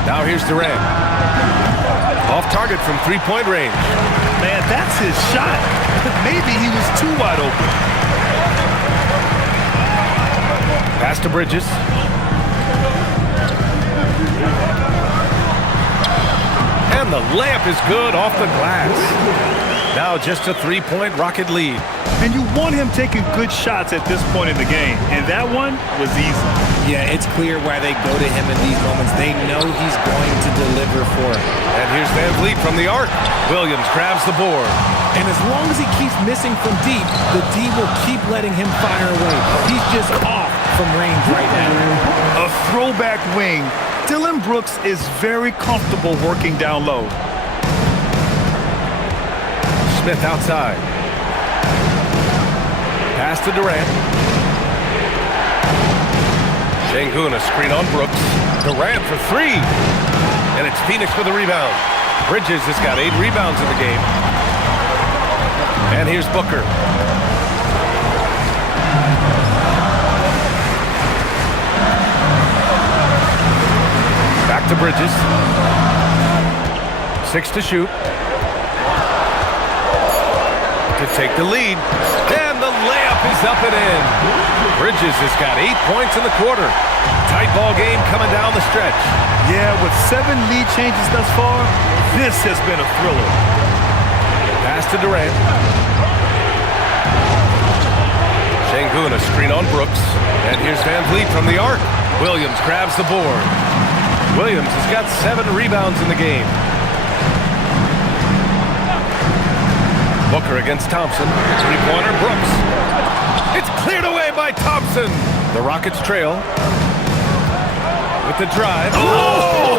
Now here's Durant. Off target from three-point range. Man, that's his shot. Maybe he was too wide open. Pass to Bridges. And the layup is good off the glass. Now just a three-point Rocket lead. And you want him taking good shots at this point in the game. And that one was easy. Yeah, it's clear why they go to him in these moments. They know he's going to deliver for it. And here's Van Vliet from the arc. Williams grabs the board. And as long as he keeps missing from deep, the D will keep letting him fire away. He's just off from range right now. A throwback wing. Dylan Brooks is very comfortable working down low. Smith outside. Pass to Durant. Şengün, a screen on Brooks. Durant for 3. And it's Phoenix for the rebound. Bridges has got 8 rebounds in the game. And here's Booker. Back to Bridges. 6 to shoot. To take the lead. And the layup is up and in. Bridges has got 8 points in the quarter. Tight ball game coming down the stretch. Yeah, with 7 lead changes thus far, this has been a thriller. Pass to Durant. Şengün, a screen on Brooks. And here's Van Vliet from the arc. Williams grabs the board. Williams has got 7 rebounds in the game. Booker against Thompson. Three-pointer, Brooks. It's cleared away by Thompson. The Rockets trail. With the drive. Oh!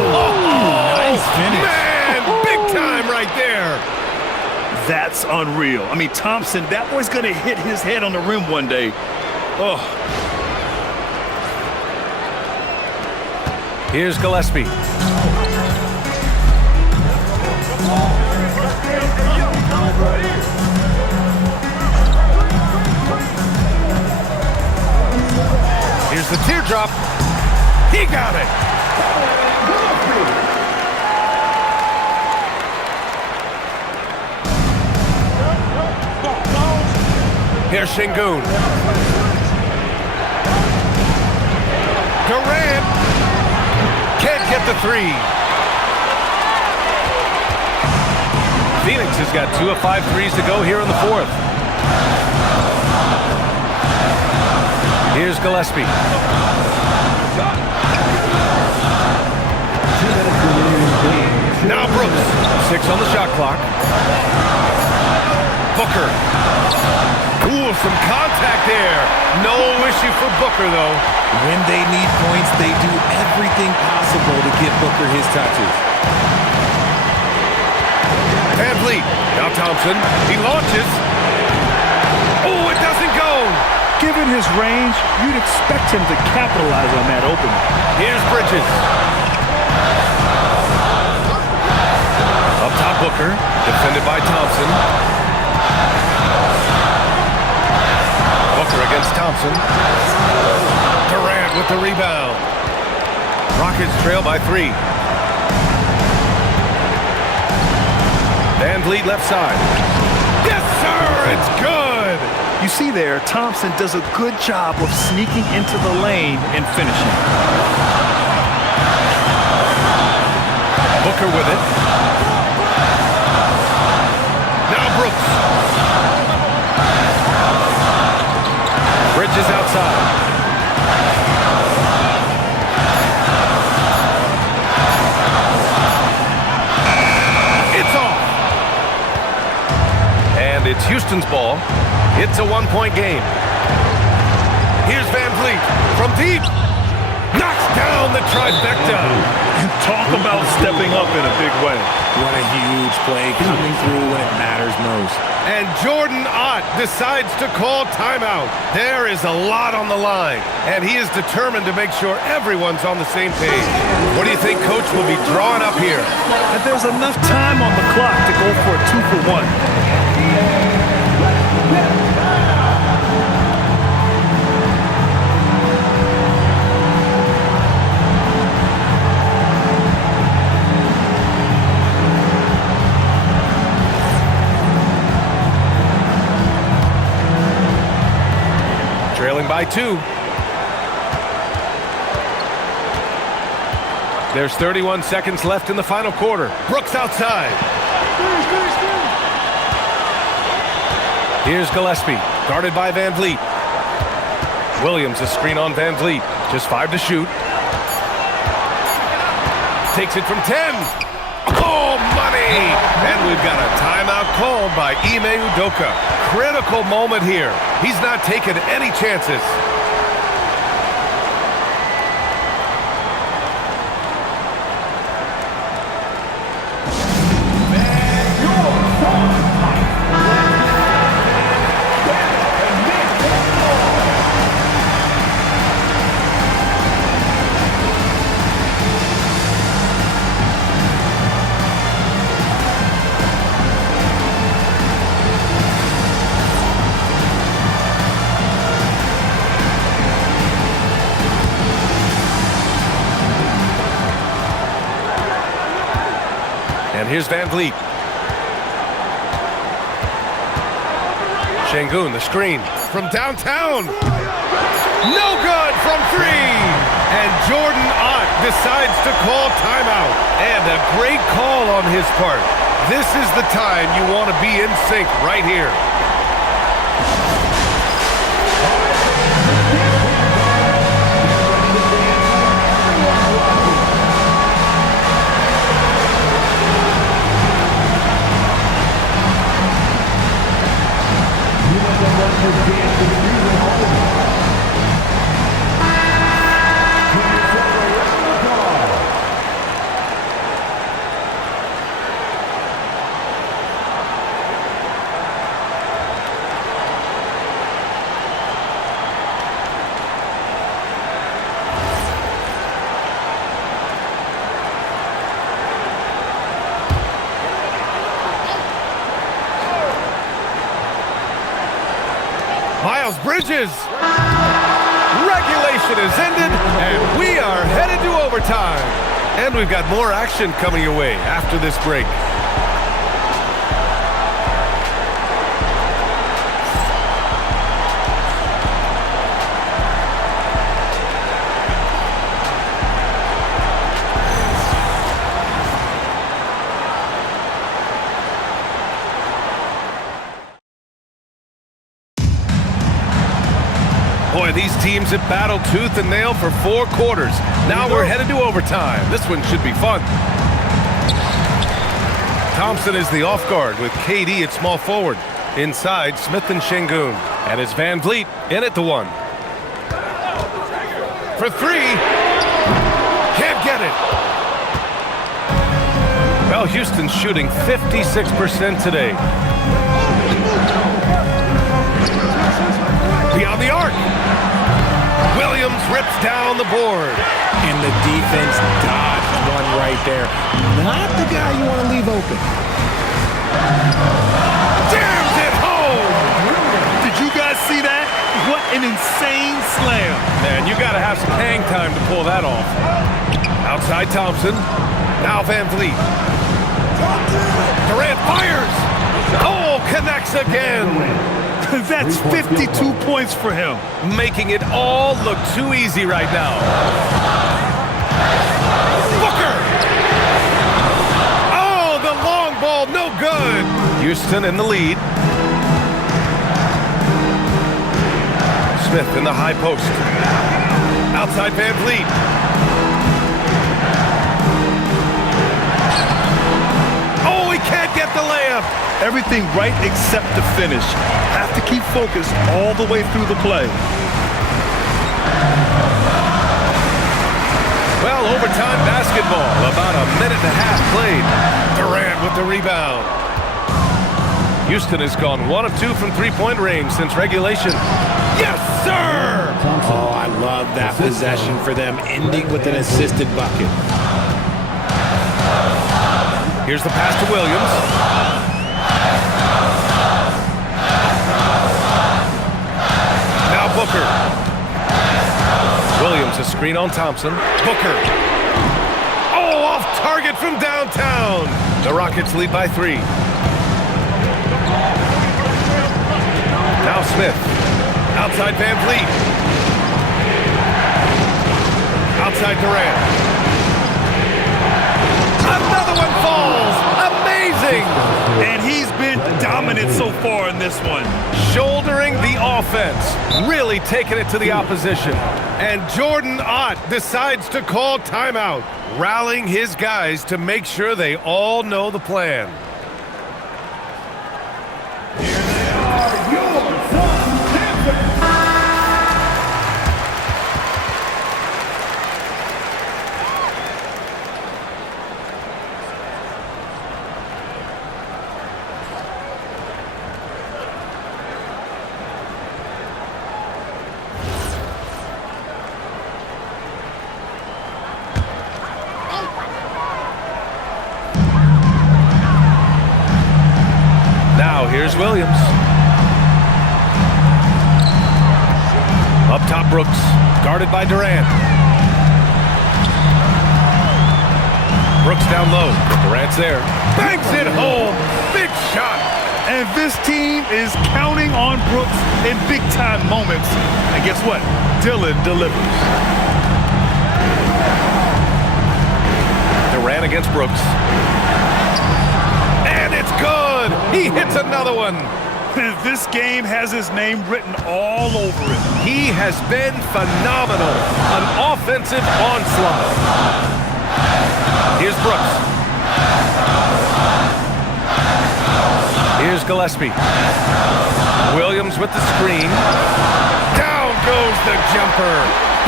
Nice finish. Man, big time right there. That's unreal. I mean, Thompson, that boy's going to hit his head on the rim one day. Oh. Here's Gillespie. Here's the teardrop. He got it. Here's Şengün. Durant can't get the three. Phoenix has got 2 of 5 threes to go here in the fourth. Here's Gillespie. Now Brooks. 6 on the shot clock. Booker. Ooh, some contact there. No issue for Booker, though. When they need points, they do everything possible to get Booker his touches. Van Vliet. Now Thompson. He launches. Oh, it doesn't go. Given his range, you'd expect him to capitalize on that opening. Here's Bridges. Up top, Booker. Defended by Thompson. Booker against Thompson. Durant with the rebound. Rockets trail by 3. Van Vliet left side. Yes, sir! It's good! You see there, Thompson does a good job of sneaking into the lane and finishing. Booker with it. Now Brooks. Bridges outside. It's off. And it's Houston's ball. It's a 1-point game. Here's Van Vliet from deep. Knocks down the trifecta. Talk about stepping up in a big way. What a huge play coming through when it matters most. And Jordan Ott decides to call timeout. There is a lot on the line, and he is determined to make sure everyone's on the same page. What do you think Coach will be drawing up here? And there's enough time on the clock to go for a 2-for-1. Trailing by 2. There's 31 seconds left in the final quarter. Brooks outside. Here's Gillespie, guarded by Van Vliet. Williams, a screen on Van Vliet. Just 5 to shoot. Takes it from 10. Oh, money! And we've got a timeout called by Ime Udoka. Critical moment here. He's not taking any chances. And here's Van Vliet. Şengün, the screen from downtown. No good from 3. And Jordan Ott decides to call timeout. And a great call on his part. This is the time you want to be in sync right here. Miles Bridges. Regulation is ended, and we are headed to overtime. And we've got more action coming your way after this break. Boy, these teams have battled tooth and nail for 4 quarters. Now we're headed to overtime. This one should be fun. Thompson is the off guard with KD at small forward. Inside, Smith and Şengün. And it's Van Vliet in at the 1. For 3. Can't get it. Well, Houston's shooting 56% today. Beyond the arc. Williams rips down the board. And the defense dodged one right there. Not the guy you want to leave open. Jams it home! Did you guys see that? What an insane slam. Man, you got to have some hang time to pull that off. Outside Thompson. Now Van Vliet. Durant fires. Oh, connects again. That's 52 points for him. Making it all look too easy right now. Booker! Oh, the long ball, no good. Houston in the lead. Smith in the high post. Outside Van Vliet. Oh, he can't get the layup. Everything right except the finish. Have to keep focused all the way through the play. Well, overtime basketball. About a minute and a half played. Durant with the rebound. Houston has gone 1 of 2 from three-point range since regulation. Yes, sir! Oh, I love that possession for them, ending with an assisted bucket. Here's the pass to Williams. Booker. Williams a screen on Thompson. Booker. Oh, off target from downtown. The Rockets lead by 3. Now Smith. Outside Van Vliet. Outside Durant. Another one falls. Amazing. And he's been dominant so far in this one. Shouldering the offense, really taking it to the opposition. And Jordan Ott decides to call timeout, rallying his guys to make sure they all know the plan. Here they are, your Suns. Here's Williams. Up top, Brooks. Guarded by Durant. Brooks down low. Durant's there. Banks it home. Big shot. And this team is counting on Brooks in big-time moments. And guess what? Dillon delivers. Durant against Brooks. And it's good! He hits another one! This game has his name written all over it. He has been phenomenal. An offensive onslaught. Here's Brooks. Here's Gillespie. Williams with the screen. Down goes the jumper.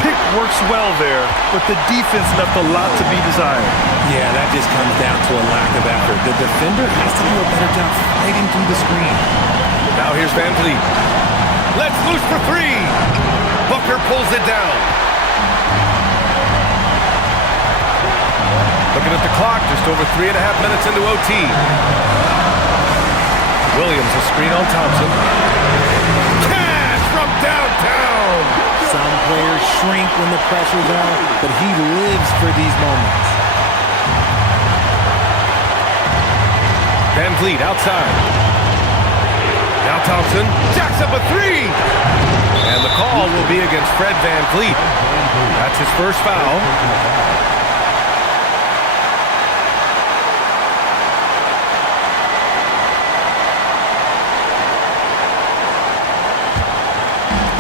Pick works well there, but the defense left a lot to be desired. Yeah, that just comes down to a lack of effort. The defender has to do a better job fighting through the screen. Now here's Van Vliet. Let's loose for three. Booker pulls it down. Looking at the clock, just over 3.5 minutes into OT. Williams, a screen on Thompson. Cash from downtown. Some players shrink when the pressure's on, but he lives for these moments. Van Vliet outside. Now Thompson jacks up a three. And the call will be against Fred Van Vliet. That's his first foul.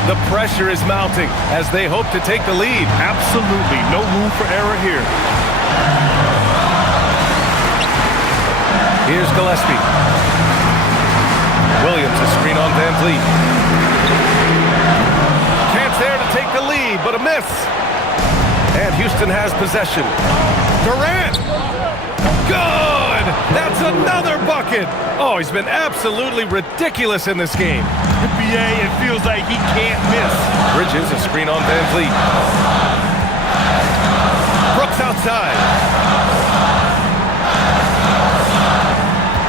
The pressure is mounting as they hope to take the lead. Absolutely no room for error here. Here's Gillespie. Williams, a screen on Van Vliet. Chance there to take the lead, but a miss. And Houston has possession. Durant! Good! That's another bucket! Oh, he's been absolutely ridiculous in this game. NBA, it feels like he can't miss. Bridges, a screen on Van Vliet. Brooks outside.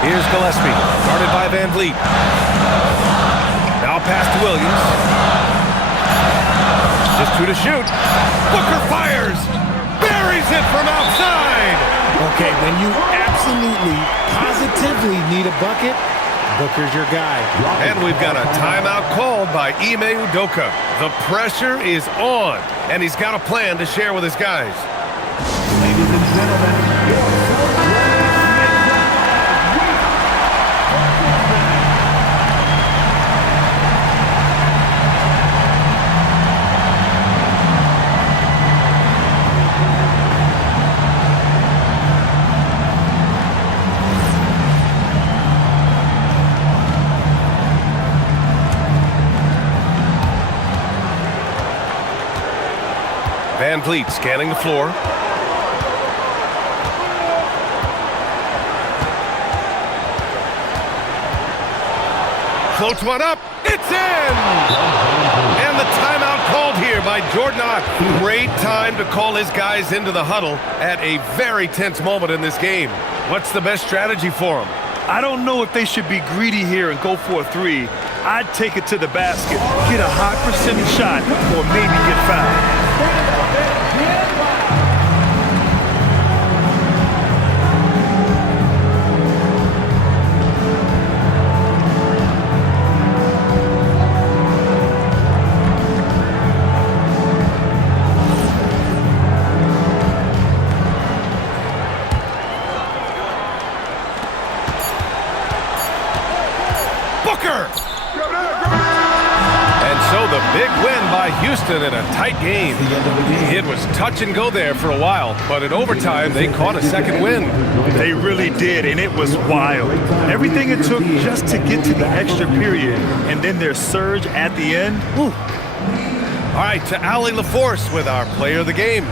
Here's Gillespie, guarded by Van Vliet. Now pass to Williams. Just two to shoot. Booker fires. Buries it from outside. Okay, when you absolutely, positively need a bucket, Booker's your guy. And we've got a timeout called by Ime Udoka. The pressure is on, and he's got a plan to share with his guys. Ladies and gentlemen, Van Vliet scanning the floor. Floats one up. It's in! And the timeout called here by Jordan Ott. Great time to call his guys into the huddle at a very tense moment in this game. What's the best strategy for him? I don't know if they should be greedy here and go for a three. I'd take it to the basket, get a high percentage shot, or maybe get fouled. The big win by Houston in a tight game. It was touch and go there for a while, but in overtime, they caught a second win. They really did, and it was wild. Everything it took just to get to the extra period, and then their surge at the end. Whew. All right, to Allie LaForce with our player of the game.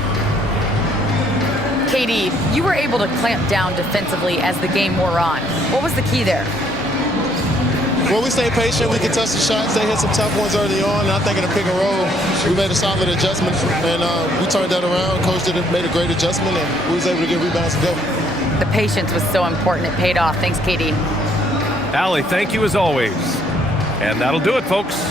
KD, you were able to clamp down defensively as the game wore on. What was the key there? Well, we stayed patient. We contested shots. They hit some tough ones early on. And I think in the pick and roll, we made a solid adjustment. And we turned that around. Coach made a great adjustment, and we was able to get rebounds and go. The patience was so important. It paid off. Thanks, KD. Allie, thank you as always. And that'll do it, folks.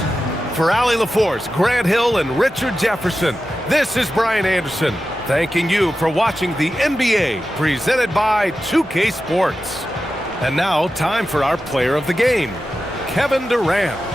For Allie LaForce, Grant Hill, and Richard Jefferson, this is Brian Anderson, thanking you for watching the NBA presented by 2K Sports. And now, time for our player of the game, Kevin Durant.